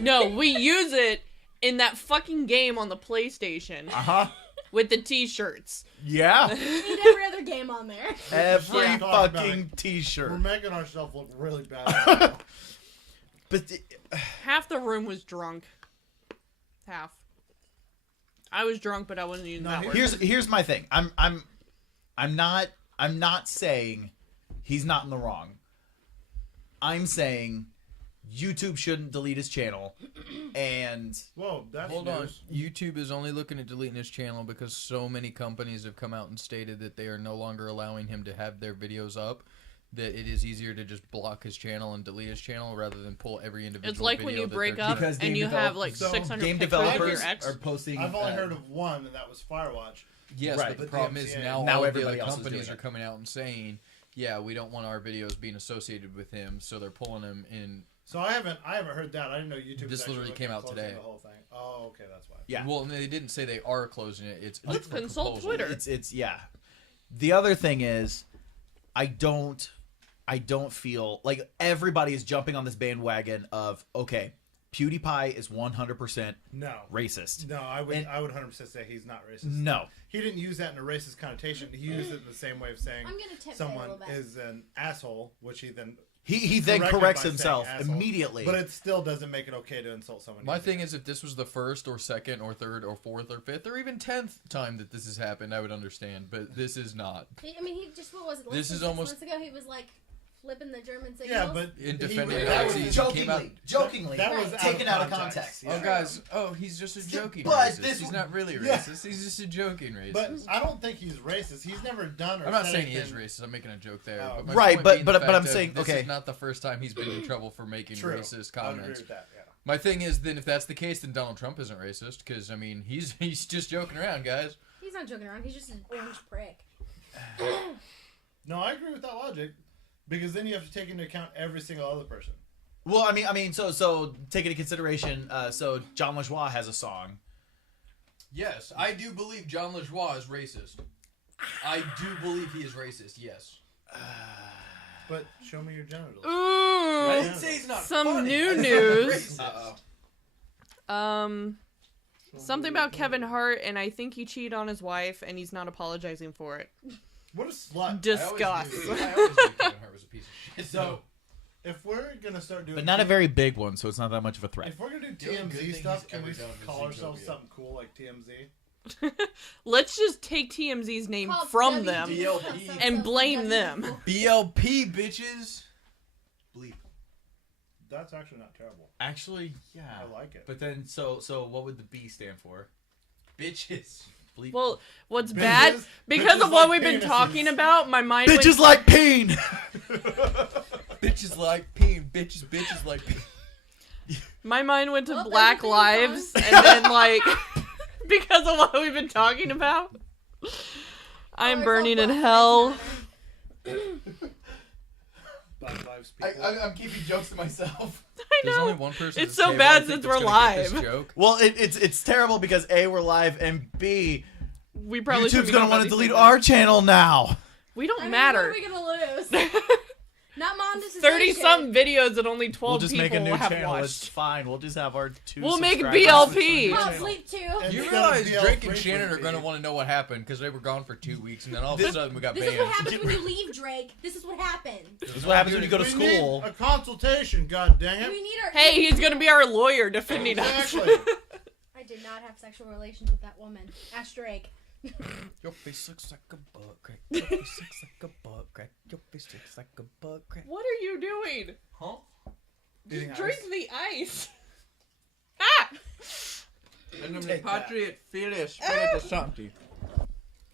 No, we use it in that fucking game on the PlayStation Uh-huh. with the t-shirts. Yeah. Need every other game on there. Every Yeah. Talk about fucking it. t-shirt. We're making ourselves look really bad. But Half the room was drunk. Half. I was drunk, but I wasn't using No, that word. here's my thing. I'm not saying he's not in the wrong. I'm saying YouTube shouldn't delete his channel, and Whoa, that's Hold on. news. YouTube is only looking at deleting his channel because so many companies have come out and stated that they are no longer allowing him to have their videos up. That it is easier to just block his channel and delete his channel rather than pull every individual. It's like when video you that break they're up gonna- Because and game you have develop- like so 600 game pictures of developers your ex. are posting. I've only heard of one, and that was Firewatch. Yes, Right. but the But problem the is MCA now, now all of the everybody other else is companies doing are it. coming out and saying, "Yeah, we don't want our videos being associated with him," so they're pulling him in. So I haven't heard that. I didn't know YouTube. This was literally actually came out closing today. The whole thing. Oh, okay, that's why. Yeah. Well, they didn't say they are closing it. It's Let's up for consult proposal. Twitter. It's yeah. The other thing is, I don't feel like everybody is jumping on this bandwagon of, okay, PewDiePie is 100% No. racist. No, I would And- 100% say he's not racist. No. He didn't use that in a racist connotation. He used it in the same way of saying I'm gonna tip Faye a someone little bit. is an asshole, which he then He then corrected corrects by saying himself asshole. immediately. But it still doesn't make it okay to insult someone. My using thing it. is, if this was the first or second or third or fourth or fifth or even 10th time that this has happened, I would understand. But this is not. I mean, he just, what was it? This is 6 almost- months ago, he was like flipping the German signals. Yeah, but In he- defending that Nazis, was- he came out- jokingly, that was Right. taken out of context. Yeah. Oh, guys, he's just a joking But racist. this- He's not really Yeah. racist. He's just a joking racist. But I don't think he's racist. He's never done. Or I'm not said saying he is anything- racist. I'm making a joke there. Oh. But my Right, point but- being the but fact I'm of saying, this okay. is not the first time he's been in trouble for making True. racist I would agree comments. with that. Yeah. My thing is, then if that's the case, then Donald Trump isn't racist because I mean he's just joking around, guys. He's not joking around. He's just an orange prick. No, I agree with that logic, because then you have to take into account every single other person. Well, I mean, so take into consideration. So John LaJoie has a song. Yes, I do believe John LaJoie is racist. I do believe he is racist. Yes. But show me your genitals. Ooh. I didn't say he's not Some funny. new I said news. racist. Something about Kevin Hart, and I think he cheated on his wife, and he's not apologizing for it. What a slut. Disgust. I always knew Kevin Hart was a piece of shit. So, if we're gonna start doing, But not a very big one, so it's not that much of a threat. If we're gonna do The only good TMZ thing stuff, he's can we ever done was call ourselves Zootopia. something cool like TMZ? Let's just take TMZ's name Called from WD. them DLP. and blame them. BLP bitches. Bleep. That's actually not terrible. Actually, yeah. I like it. But then, so what would the B stand for? Bitches. Bleep. Well, what's bad, Bitches- because bitches of what like we've been penises. talking about, my mind went... Bitches like pain. Bitches like peen. Bitches like peen. My mind went to Well, Black there's a theme Lives, and then, like, because of what we've been talking about, I'm Or burning in Black hell. Lives Black Lives people. I'm keeping jokes to myself. I There's know. only one person. It's at this so table, bad I think, since that's we're gonna get this live. joke. Well, it's terrible because A, we're live, and B, We probably shouldn't YouTube's be gonna talking want about to these delete things. our channel now. We don't I mean, matter. What are we gonna lose? Not monetization. 30-some videos that only 12 We'll just people make a new have channel. It's watched. fine. We'll just have our 2 We'll make subscribers. BLP. Oh, sleep too. And You Instead of realize BL Drake and free Shannon are for going to me. want to know what happened because they were gone for 2 weeks and then all of a sudden we got This banned. is what happens when you leave, Drake. This is what happens. This is what happens when you go to We school. need a consultation. God dang it! We need our. Hey, he's gonna be our lawyer defending Exactly. us. I did not have sexual relations with that woman. Ask Drake. Your face looks like a butt crack. Your face looks like a butt crack. Your face looks like a butt crack. What are you doing? Huh? Just Eating drink ice. the ice. Ah! And I'm Take that. Patriot Spirito Santi.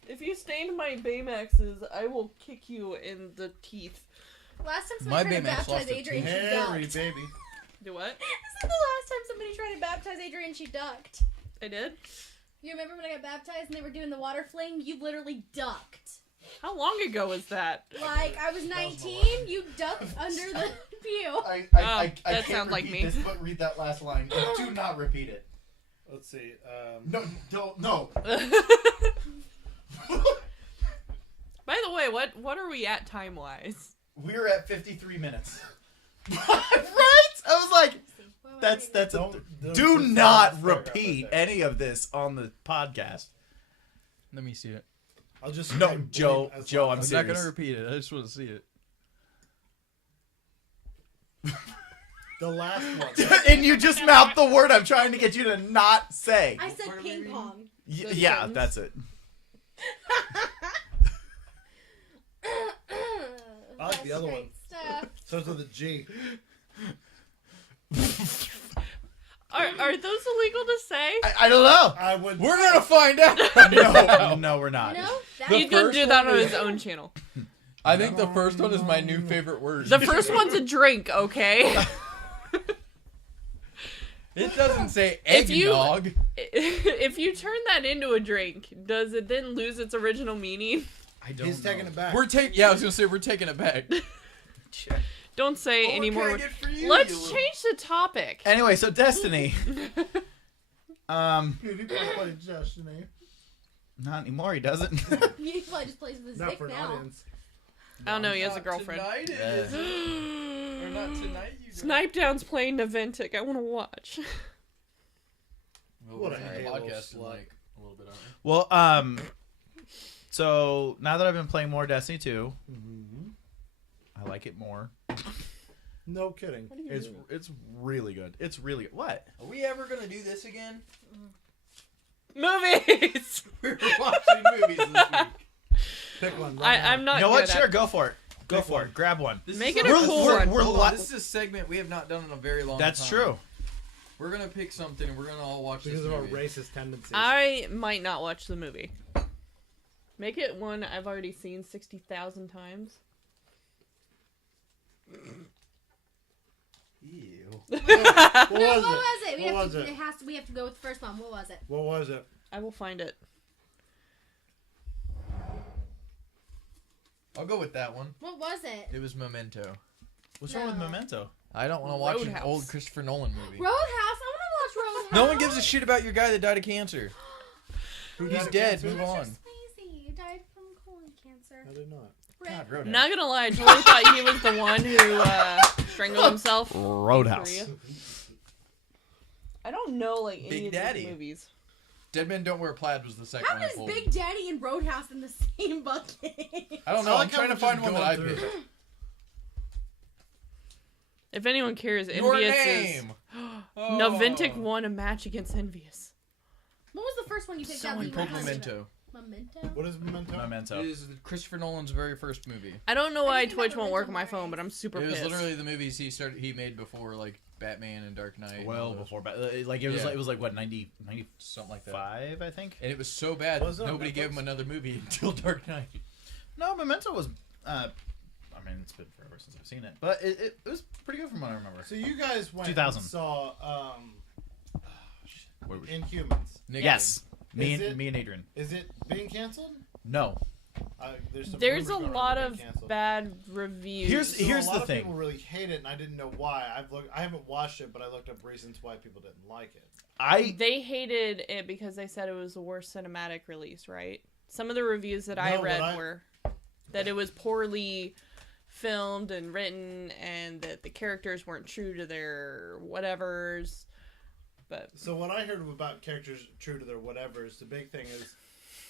If you stain my Baymaxes, I will kick you in the teeth. Last time My somebody tried to Baymax baptize lost a Adrian, she Harry, ducked. baby. Do what? This is the last time somebody tried to baptize Adrian, she ducked. I did? You remember when I got baptized and they were doing the water fling? You literally ducked. How long ago was that? Like, I was 19, you ducked under the pew. I that sounds like me. This, but read that last line. Do not repeat it. Let's see. No, don't. No. By the way, what are we at time-wise? We're at 53 minutes. Right? I was like, that's Don't do put not that paragraph repeat right there. any of this on the podcast. Let me see it. I'll just No, type Joe, bleep as Joe, well. I'm I'm serious. not going to repeat it. I just want to see it. The last one. And you just mouthed the word I'm trying to get you to not say. I said ping pong. Good Yeah, sentence. that's it. I like the other Great one. Stuff. Starts with a G. Are those illegal to say? I don't know. I would. We're going to find out. No, we're not. You know? That The He's gonna first do that one on is- his own channel. I think the first one is my new favorite word. The first one's a drink, okay? It doesn't say If you- eggnog. If you turn that into a drink, does it then lose its original meaning? I don't He's taking it back. We're taking. Yeah, I was gonna say we're taking it back. Don't say What anymore. can I get for you, Let's you little- change the topic. Anyway, so Destiny. Dude, he played Destiny. Not anymore, he doesn't. he probably just plays with his Not dick for an now. audience. I don't know. He has a Not girlfriend. Tonight it Yeah. isn't. Or not tonight. You don't. Snipe Down's playing Naventic. I want to watch. Well, What we're a gonna Halo podcast in, slut. like a little bit, aren't we? Well, so now that I've been playing more Destiny 2, Mm-hmm. I like it more. No kidding. It's really good. It's really good. What? Are we ever gonna do this again? Movies. We're watching movies this week. Pick one. Right now. I'm not. You know what? good Sure, at- go for it. Go Pick for one. it. Grab one. This Make is it a something- cool we're- one. we're Hold on, li- this is a segment we have not done in a very long time. That's true. We're gonna pick something and we're gonna all watch Because this of our movie. racist tendencies. I might not watch the movie. Make it one I've already seen 60,000 times. Ew. What What was was it? it? What was it? We have to go with the first one. What was it? What was it? I will find it. I'll go with that one. What was it? It was Memento. What's wrong with No. Memento? I don't want to watch an Roadhouse. old Christopher Nolan movie. Roadhouse. I want to watch Roadhouse. No one gives a shit about your guy that died of cancer. Who He's died of dead. cancer? Move Mr. on. Swayze, you died from colon cancer. I did not. God, Roadhouse. Not gonna lie, I totally thought he was the one who strangled himself. Roadhouse. Korea. I don't know like any Big of Daddy. these movies. Dead Men Don't Wear Plaid was the second How one I is pulled. Big Daddy and Roadhouse in the same bucket? I don't know. I I'm like how trying to we're find just one that I going picked. through. If anyone cares, Your Envious name. is Naventic won a match against Envious. What was the first one you picked out? We that you pulled were hungry about? Memento. Memento? What is Memento? Memento. It is Christopher Nolan's very first movie. I don't know why I think Twitch that won't work on my original phone, but I'm super It was pissed. literally the movies he made before like Batman and Dark Knight. and all Well those. before, like it was Yeah. like it was like what 90, Something like that. 95, I think. And it was so bad Was it on nobody gave him Netflix? another movie until Dark Knight. No, Memento was. I mean, it's been forever since I've seen it, but it was pretty good from what I remember. So you guys went 2000. and saw Where was Inhumans. Nick, Yes, Is it- me and Adrian. Is it being canceled? No. Some There's rumors a going around lot it of being canceled. bad reviews. Here's- So here's a lot the of thing. People really hate it, and I didn't know why. I haven't watched it, but I looked up reasons why people didn't like it. They hated it because they said it was the worst cinematic release, right? Some of the reviews that I No, but read were that it was poorly filmed and written and that the characters weren't true to their whatevers. But So what I heard about characters true to their whatevers, the big thing is,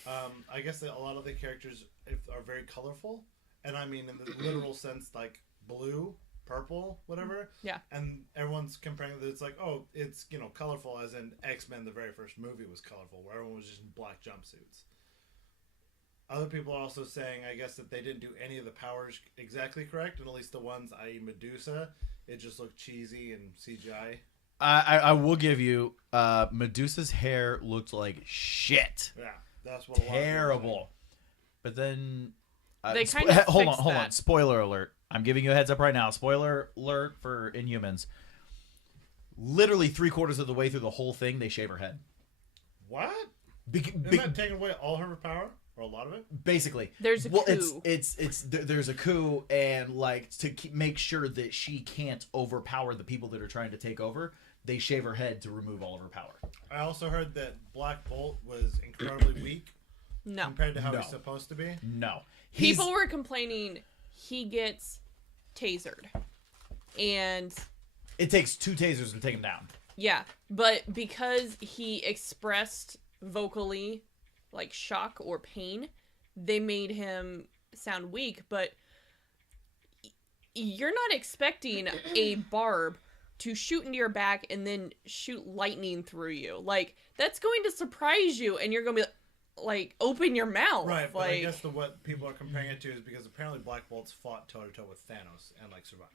I guess that a lot of the characters are very colorful, and I mean in the literal sense, like blue, purple, whatever. Yeah. And everyone's comparing that it's like, oh, it's colorful, as in X-Men, the very first movie was colorful, where everyone was just in black jumpsuits. Other people are also saying, I guess, that they didn't do any of the powers exactly correct, and at least the ones, i.e. Medusa, it just looked cheesy and CGI. I will give you Medusa's hair looked like shit. Yeah, that's what a lot of people are saying. Terrible. But then They kind of hold fixed on. that. Spoiler alert. I'm giving you a heads up right now. Spoiler alert for Inhumans. Literally 3/4 of the way through the whole thing, they shave her head. What? Be- Isn't that taking away all her power? Or a lot of it? basically, there's a coup. there's a coup, and like to make sure that she can't overpower the people that are trying to take over, they shave her head to remove all of her power. I also heard that Black Bolt was incredibly weak No. compared to how No. he's supposed to be. No, People were complaining he gets tasered. And It takes 2 tasers to take him down. yeah, but because he expressed vocally like shock or pain, they made him sound weak, but you're not expecting a barb to shoot into your back and then shoot lightning through you. Like, that's going to surprise you, and you're going to be like, open your mouth. Right, but like, I guess what people are comparing it to is because apparently Black Bolt's fought toe-to-toe with Thanos and, survived.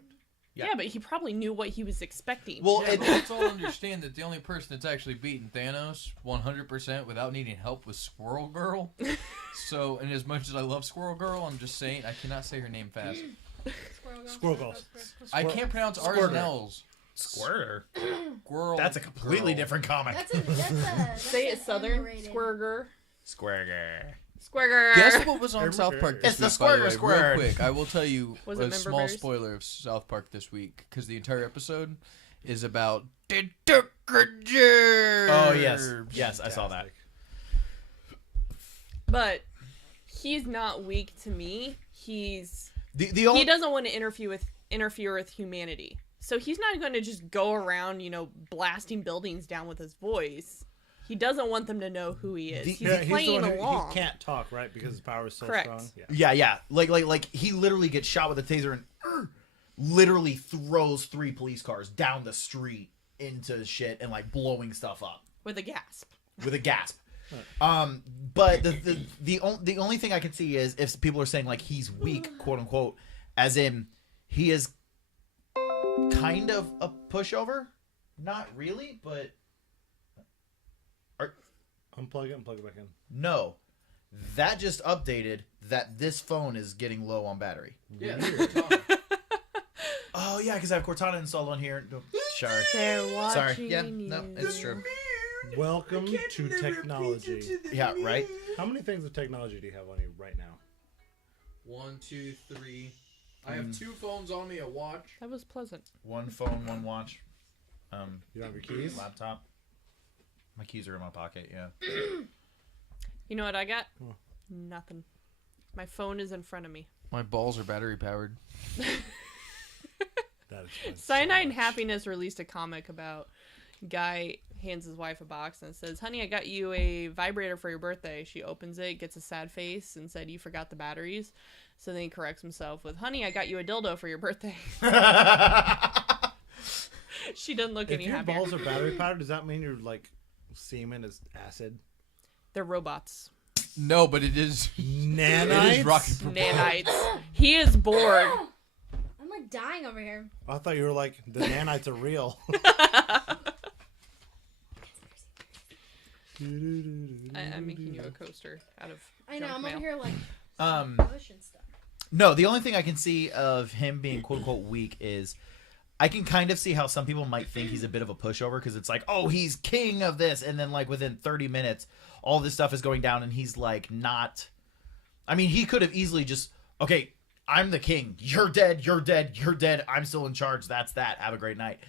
yeah, but he probably knew what he was expecting. Well, Yeah, but let's all understand that the only person that's actually beaten Thanos 100% without needing help was Squirrel Girl. So, and as much as I love Squirrel Girl, I'm just saying I cannot say her name fast. Squirrel Girl. I can't pronounce R's and Squirter. L's. Squirter. Squirrel. That's a completely Girl. different comic. That's Say it an southern. underrated- Squirger. Squirger. Squirger. Guess what was on South Park this It's the week, by the way? Squirter Real quick, I will tell you Was a it Member small Berries? spoiler of South Park this week, because the entire episode is about Oh oh yes, I saw that. Fantastic. But he's not weak to me. He's The only he doesn't want to interfere with humanity. So he's not going to just go around, blasting buildings down with his voice. He doesn't want them to know who he is. He's playing along. He can't talk, right? Because his power is so Correct. strong. Yeah. Like he literally gets shot with a taser and literally throws 3 police cars down the street into shit and like blowing stuff up With a gasp. But the only thing I can see is if people are saying like he's weak, quote unquote, as in he is kind of a pushover. Not really, but Unplug it and plug it back in. no. That just updated that this phone is getting low on battery. Yeah. Oh yeah, because I have Cortana installed on here. No, sorry. They're watching Sorry. Yeah, you. no, it's true. Welcome to technology. Yeah, right. How many things of technology do you have on you right now? 1, 2, 3. I have 2 phones on me, a watch. That was pleasant. One phone, one watch. You don't have your keys? Laptop. My keys are in my pocket. Yeah. You know what I got? Huh. Nothing. My phone is in front of me. My balls are battery powered. That explains Cyanide so and much. Happiness released a comic about guy hands his wife a box and says, "Honey, I got you a vibrator for your birthday." She opens it, gets a sad face, and said, "You forgot the batteries." So then he corrects himself with, "Honey, I got you a dildo for your birthday." She doesn't look If any your happier. balls are battery powered, does that mean your semen is acid? They're robots. No, but it is. Nanites? It is rocket propelled. Nanites. He is bored. I'm like dying over here. I thought you were like, the nanites are real. I'm making you a coaster out of I know, junk I'm mail. over here like pushing stuff. No, the only thing I can see of him being quote unquote weak is I can kind of see how some people might think he's a bit of a pushover because it's like, oh, he's king of this. And then like within 30 minutes, all this stuff is going down and he's like not. I mean, he could have easily just, okay, I'm the king. You're dead. You're dead. You're dead. I'm still in charge. That's that. Have a great night.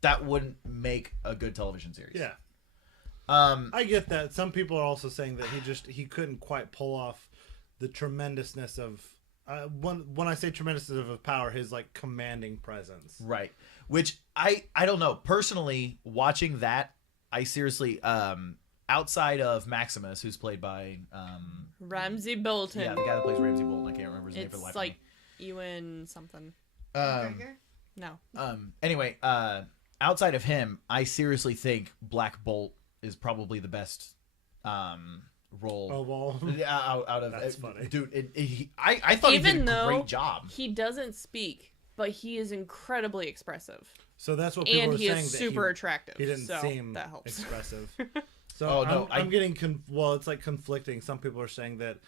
That wouldn't make a good television series. Yeah. Um, I get that. Some people are also saying that he couldn't quite pull off the tremendousness of when I say tremendousness of his power, his like commanding presence. Right. Which I don't know. Personally, watching that, I seriously outside of Maximus, who's played by Ramsey Bolton. yeah, the guy that plays Ramsey Bolton, I can't remember his name for the life It's like of Ewan something. me. No. Anyway, outside of him, I seriously think Black Bolt is probably the best role Of all. out of That's funny. dude. I thought he did Even a though great job. he doesn't speak, but he is incredibly expressive. So that's what people And are he saying. is that super attractive. He didn't so seem that helps. expressive. So Oh, no, I'm getting it's like conflicting. Some people are saying that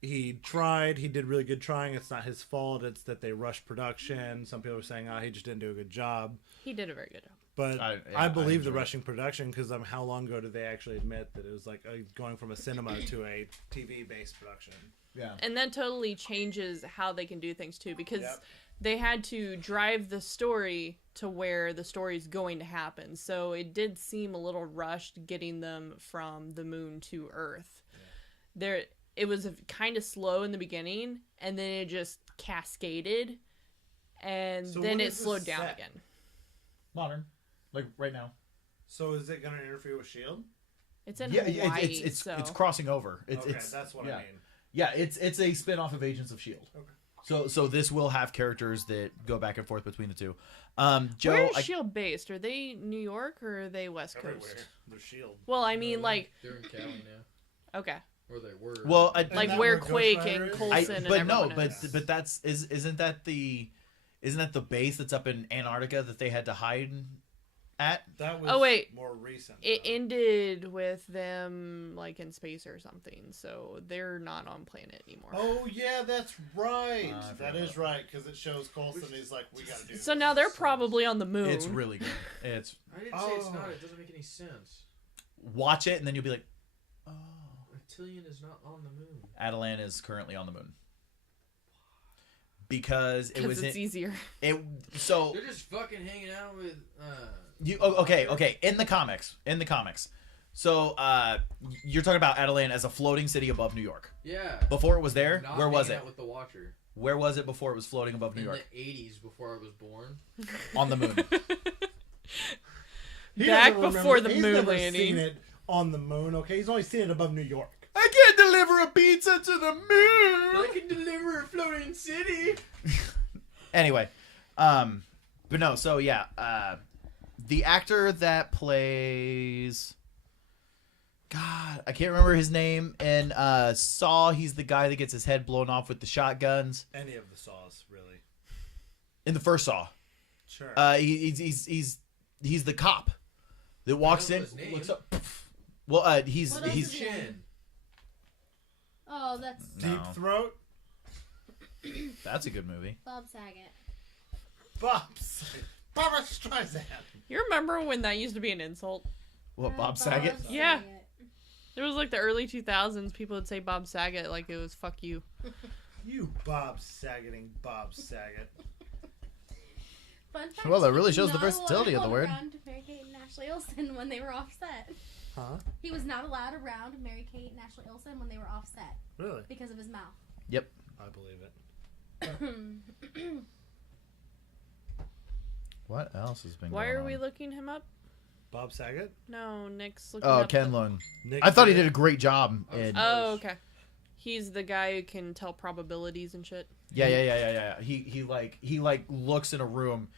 he tried, he did really good trying. It's not his fault. It's that they rushed production. Some people are saying, he just didn't do a good job. He did a very good job. But I I believe the enjoyed it. rushing production because how long ago did they actually admit that it was like going from a cinema to a TV-based production? Yeah. And that totally changes how they can do things too, because Yep. they had to drive the story to where the story is going to happen. So it did seem a little rushed getting them from the moon to Earth. There, it was kind of slow in the beginning, and then it just cascaded, and So then what it is this slowed down set? again. Modern, like right now. So is it going to interfere with S.H.I.E.L.D.? It's in Yeah, Hawaii, it's so crossing over. It's Okay, it's that's what yeah. I mean. Yeah, it's a spin-off of Agents of S.H.I.E.L.D. Okay. So this will have characters that go back and forth between the two. Joe, where is Shield based? Are they New York or are they West Coast? Everywhere. They're S.H.I.E.L.D. Well, I mean, like, They're in Cali now, okay, or they were. well, like that where where Ghost Quake Rider and is? Coulson and but no, everyone but is. but that's isn't that the base that's up in Antarctica that they had to hide at? That was Oh, wait. more recent. It though. ended with them like in space or something, so they're not on planet anymore. Oh yeah, that's right. I forgot That is about right because it shows Coulson. He's like, we gotta do. So this. now they're probably on the moon. It's really good. It's I didn't say it's Oh. not. It doesn't make any sense. watch it and then you'll be like, oh, Reptilian is not on the moon. Atalan is currently on the moon because it because was it's easier. so They're just fucking hanging out with. okay in the comics so you're talking about Atalan as a floating city above New York. Yeah. Before it was there, Not where was hanging it? out with the Watcher. Where was it before it was floating above New In York? the 80s, before I was born. On the moon. He Back doesn't remember- before the he's moon never landing. seen it on the moon, okay? He's only seen it above New York. I can't deliver a pizza to the moon. can deliver a floating city. Anyway, but no. So yeah, the actor that plays, God, I can't remember his name. In Saw, he's the guy that gets his head blown off with the shotguns. Any of the Saws, really. In the first Saw, Sure. he's the cop that walks know in, his name. looks up. Well, he's What else he's is he in? Oh, that's No. Deep Throat. That's a good movie. Bob Saget. Barbara Streisand. You remember when that used to be an insult? What, Bob Saget? Yeah. It was like the early 2000s. People would say Bob Saget like it was fuck you. You Bob Sageting Bob Saget. Fun fact, Well, that he really was shows the not versatility of the allowed word. around Mary-Kate and Ashley Olsen when they were offset. Huh? He was not allowed around Mary-Kate and Ashley Olsen when they were offset Really? because of his mouth. I believe it. What else has been Why going are we on? looking him up? Bob Saget? No, Nick's looking Oh, up. Ken the- Lung. Nick I thought he Cage? did a great job. In, Oh, okay. He's the guy who can tell probabilities and shit. yeah. He like looks in a room,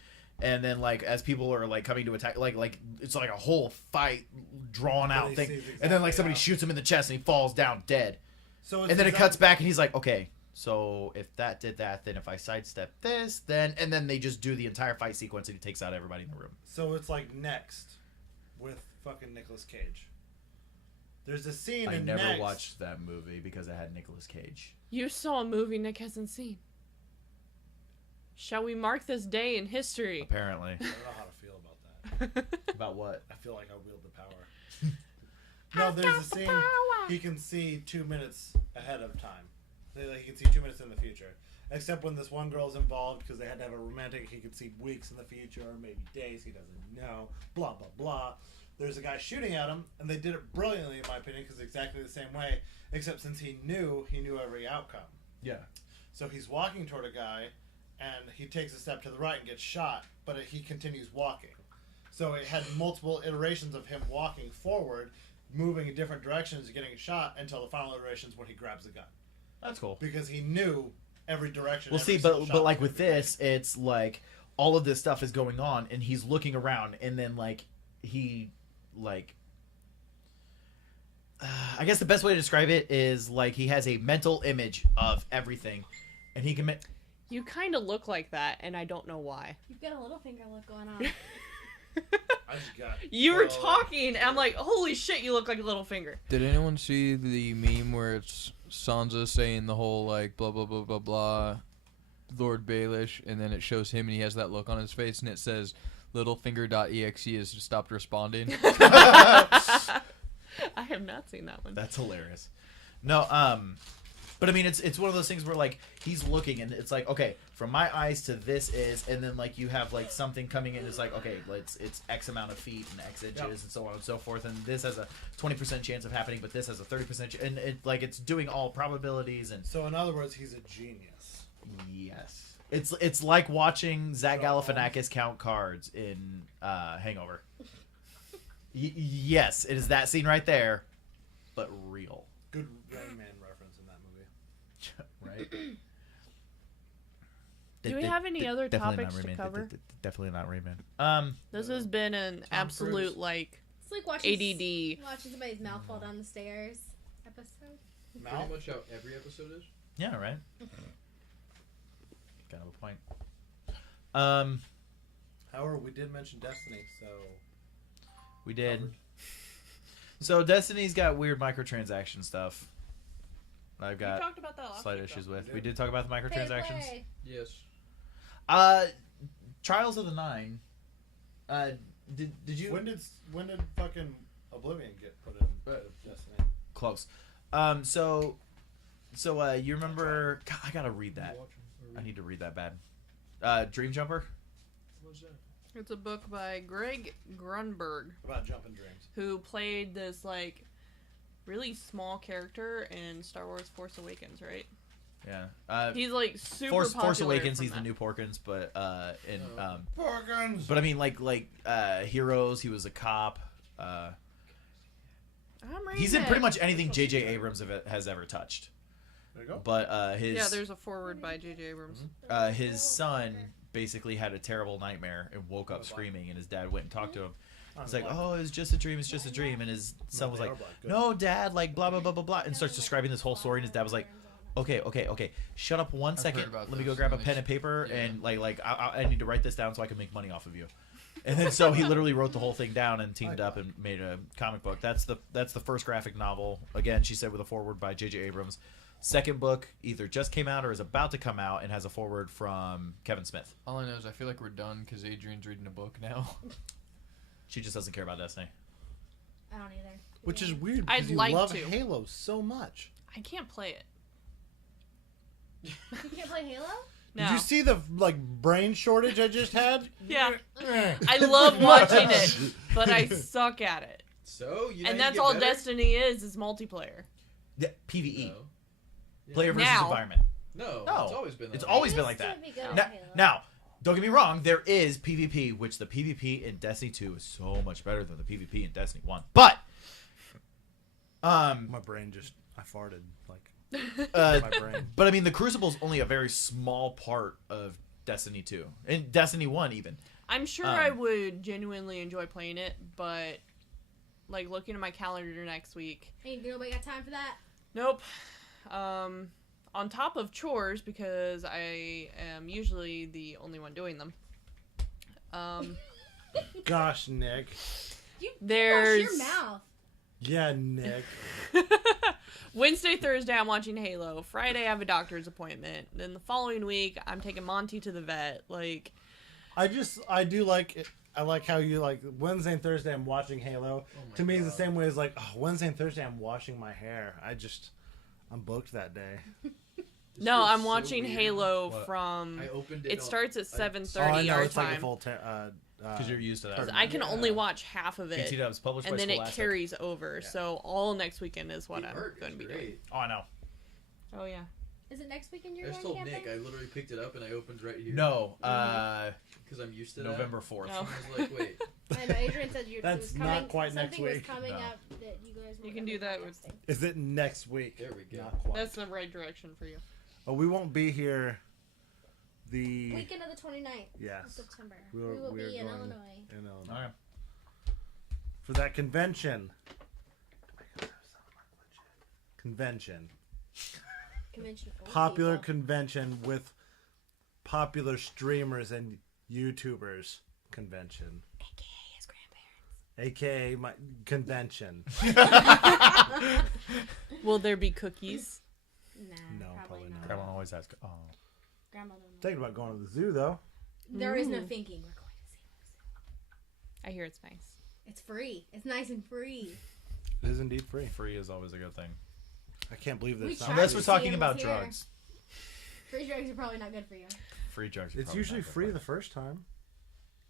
and then like as people are like coming to attack, like it's like a whole fight drawn And out he thing, sees and then like exactly somebody how- shoots him in the chest, and he falls down dead. So And then it cuts back, and he's like, okay, so if that did that, then if I sidestep this, then and then they just do the entire fight sequence, and he takes out everybody in the room. So it's like Next with fucking Nicolas Cage. There's a scene I in never Next. watched that movie because it had Nicolas Cage. You saw a movie Nick hasn't seen. Shall we mark this day in history? Apparently. I don't know how to feel about that. About what? I feel like I wield the power. No, there's a scene he can see 2 minutes ahead of time. Like, he can see 2 minutes in the future. Except when this one girl's involved because they had to have a romantic, he could see weeks in the future or maybe days. He doesn't know. Blah, blah, blah. There's a guy shooting at him, and they did it brilliantly, in my opinion, because exactly the same way. Except since he knew every outcome. Yeah. So he's walking toward a guy, and he takes a step to the right and gets shot, but he continues walking. So it had multiple iterations of him walking forward, moving in different directions, getting shot, until the final iterations when he grabs the gun. That's cool. Because he knew every direction. Well, every see, single but shot like was with gonna be this, it's like all of this stuff is going on, and he's looking around, and then like he like. I guess the best way to describe it is like he has a mental image of everything, and he can. You kind of look like that, and I don't know why. You've got a little finger look going on. I just got You were spoiled. talking, and I'm like, holy shit, you look like a little finger. Did anyone see the meme where it's Sansa saying the whole like blah blah blah blah blah, Lord Baelish, and then it shows him and he has that look on his face and it says littlefinger.exe has stopped responding. I have not seen that one. That's hilarious. No, but I mean, it's one of those things where like he's looking, and it's like, okay, from my eyes to this is, and then like you have like something coming in. It's like, okay, it's X amount of feet and X inches, Yep. and so on and so forth. And this has a 20% chance of happening, but this has a 30%, and it like it's doing all probabilities. And So in other words, he's a genius. yes, it's like watching Zach Galifianakis count cards in Hangover. Yes, it is that scene right there, but real. Good Rain Man reference in that movie. Right? Do we have any other Definitely topics not to Rayman. cover? Definitely not Rayman. This has been an absolute, Cruise. like, It's like watching ADD. watching somebody's mouth fall down the stairs episode. Mal? Pretty much how every episode is. Yeah, right. Kind of a point. However, we did mention Destiny, so We did. Covered. So Destiny's got weird microtransaction stuff. I've We got talked about that last slight week, issues though. with. We We did. did talk about the Pay to microtransactions. play. Yes. Trials of the Nine. Did you when did fucking Oblivion get put in Destiny? close? So you remember? God, I gotta read that. I need to read that bad. Dream Jumper. What's that? It's a book by Greg Grunberg, About jumping dreams. who played this, like, really small character in Star Wars Force Awakens, right? Yeah. He's like super Force popular Awakens, from he's the that. new Porkins, but Porkins. but I mean like Heroes, he was a cop. He's in pretty much anything J.J. Abrams has ever touched. There you go. But there's a forward by J.J. Abrams. his son basically had a terrible nightmare and woke up screaming, and his dad went and talked to him. He's like, "Oh, it's just a dream. It's just a dream." And his son was like, "No, Dad, like blah blah blah blah blah," and starts describing this whole story. And his dad was like, "Okay, shut up 1 second. about Let me go this. grab a pen and paper, and I need to write this down so I can make money off of you." And then so he literally wrote the whole thing down and teamed up and made a comic book. That's the first graphic novel. Again, she said with a foreword by J.J. Abrams. Second book either just came out or is about to come out and has a foreword from Kevin Smith. All I know is I feel like we're done because Adrian's reading a book now. She just doesn't care about Destiny. I don't either. Which is weird I'd because you like love to. Halo so much. I can't play it. You can't play Halo? No. Did you see the brain shortage I just had? Yeah. I love watching it, but I suck at it. So you And that's all Destiny is multiplayer. Yeah, PvE. No. Player versus Now. environment. No, No. it's always been. It's that always way. been like that. Used to be good at Now, Halo. now, don't get me wrong, there is PvP, which the PvP in Destiny 2 is so much better than the PvP in Destiny 1. But My brain just I farted like my brain. but I mean the Crucible's only a very small part of Destiny 2. And Destiny 1 even. I'm sure I would genuinely enjoy playing it, but like looking at my calendar next week, Ain't nobody got time for that. nope. On top of chores, because I am usually the only one doing them. Gosh, Nick. You There's- wash your mouth. Yeah, Nick. Wednesday, Thursday, I'm watching Halo. Friday, I have a doctor's appointment. Then the following week, I'm taking Monty to the vet. Like, I do like it. I like how you like Wednesday and Thursday I'm watching Halo. To me, it's the same way as like Wednesday and Thursday I'm washing my hair. I'm booked that day. no, feels I'm so watching weird. Halo What? from. I opened It on- starts at I- 7:30 know our it's like a time. full. Because you're used to that. I can only watch half of it, BT Dubs, published and by then it Scholastic. carries over. Yeah. So all next weekend is what The I'm art going to is be doing. great. Oh, I know. Oh yeah. Is it next weekend you're I just going told camping? Nick. I literally picked it up and I opened right here. No, because I'm used to November 4th. No. that. I was like, wait. I know Adrian said it That's was not coming. quite next something week. was coming No. up that you guys were You can do that with- podcasting. Is it next week? There we go. Not quite. That's the right direction for you. Oh, we won't be here. The Weekend of the 29th yes. of September. We're- we will we're be in going- Illinois. in Illinois. Okay. For that convention. Convention. Convention of old Popular people. convention with popular streamers and YouTubers convention. AKA his grandparents. AKA my convention. Will there be cookies? Nah, No, probably probably not. not. Grandma always asks, oh. Grandma don't know. Thinking about going to the zoo though. There is no Ooh. thinking. We're going to see. I hear it's nice. It's free. It's nice and free. It is indeed free. Free is always a good thing. I can't believe that We it's tried not Unless to we're free. see talking animals about here. drugs. Free drugs are probably not good for you. Free drugs. are It's probably usually not good free for the you. first time.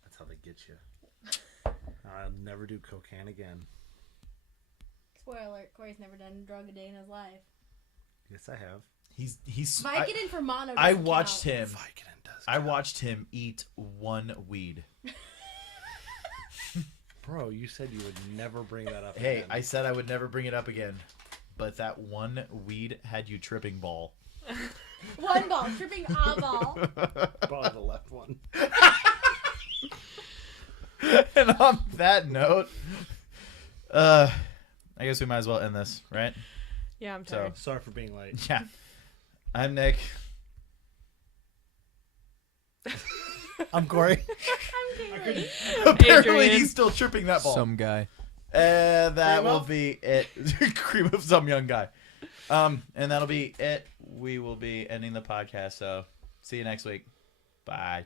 That's how they get you. I'll never do cocaine again. Spoiler alert: Corey's never done a drug a day in his life. Yes, I have. He's Vicodin for mono. I doesn't watched count. him. Vicodin does. I watched him eat one weed. Bro, you said you would never bring that up. Hey, again. I said I would never bring it up again, but that one weed had you tripping ball. One ball, tripping a ball. Probably the left one. And on that note, I guess we might as well end this, right? Yeah, I'm So- tired. Sorry for being late. Yeah. I'm Nick. I'm Corey. I'm Kaylee. Apparently Adrian. he's still tripping that ball. Some guy. And that Cream will of? be it. Cream of some young guy. And that'll be it. We will be ending the podcast. So see you next week. Bye.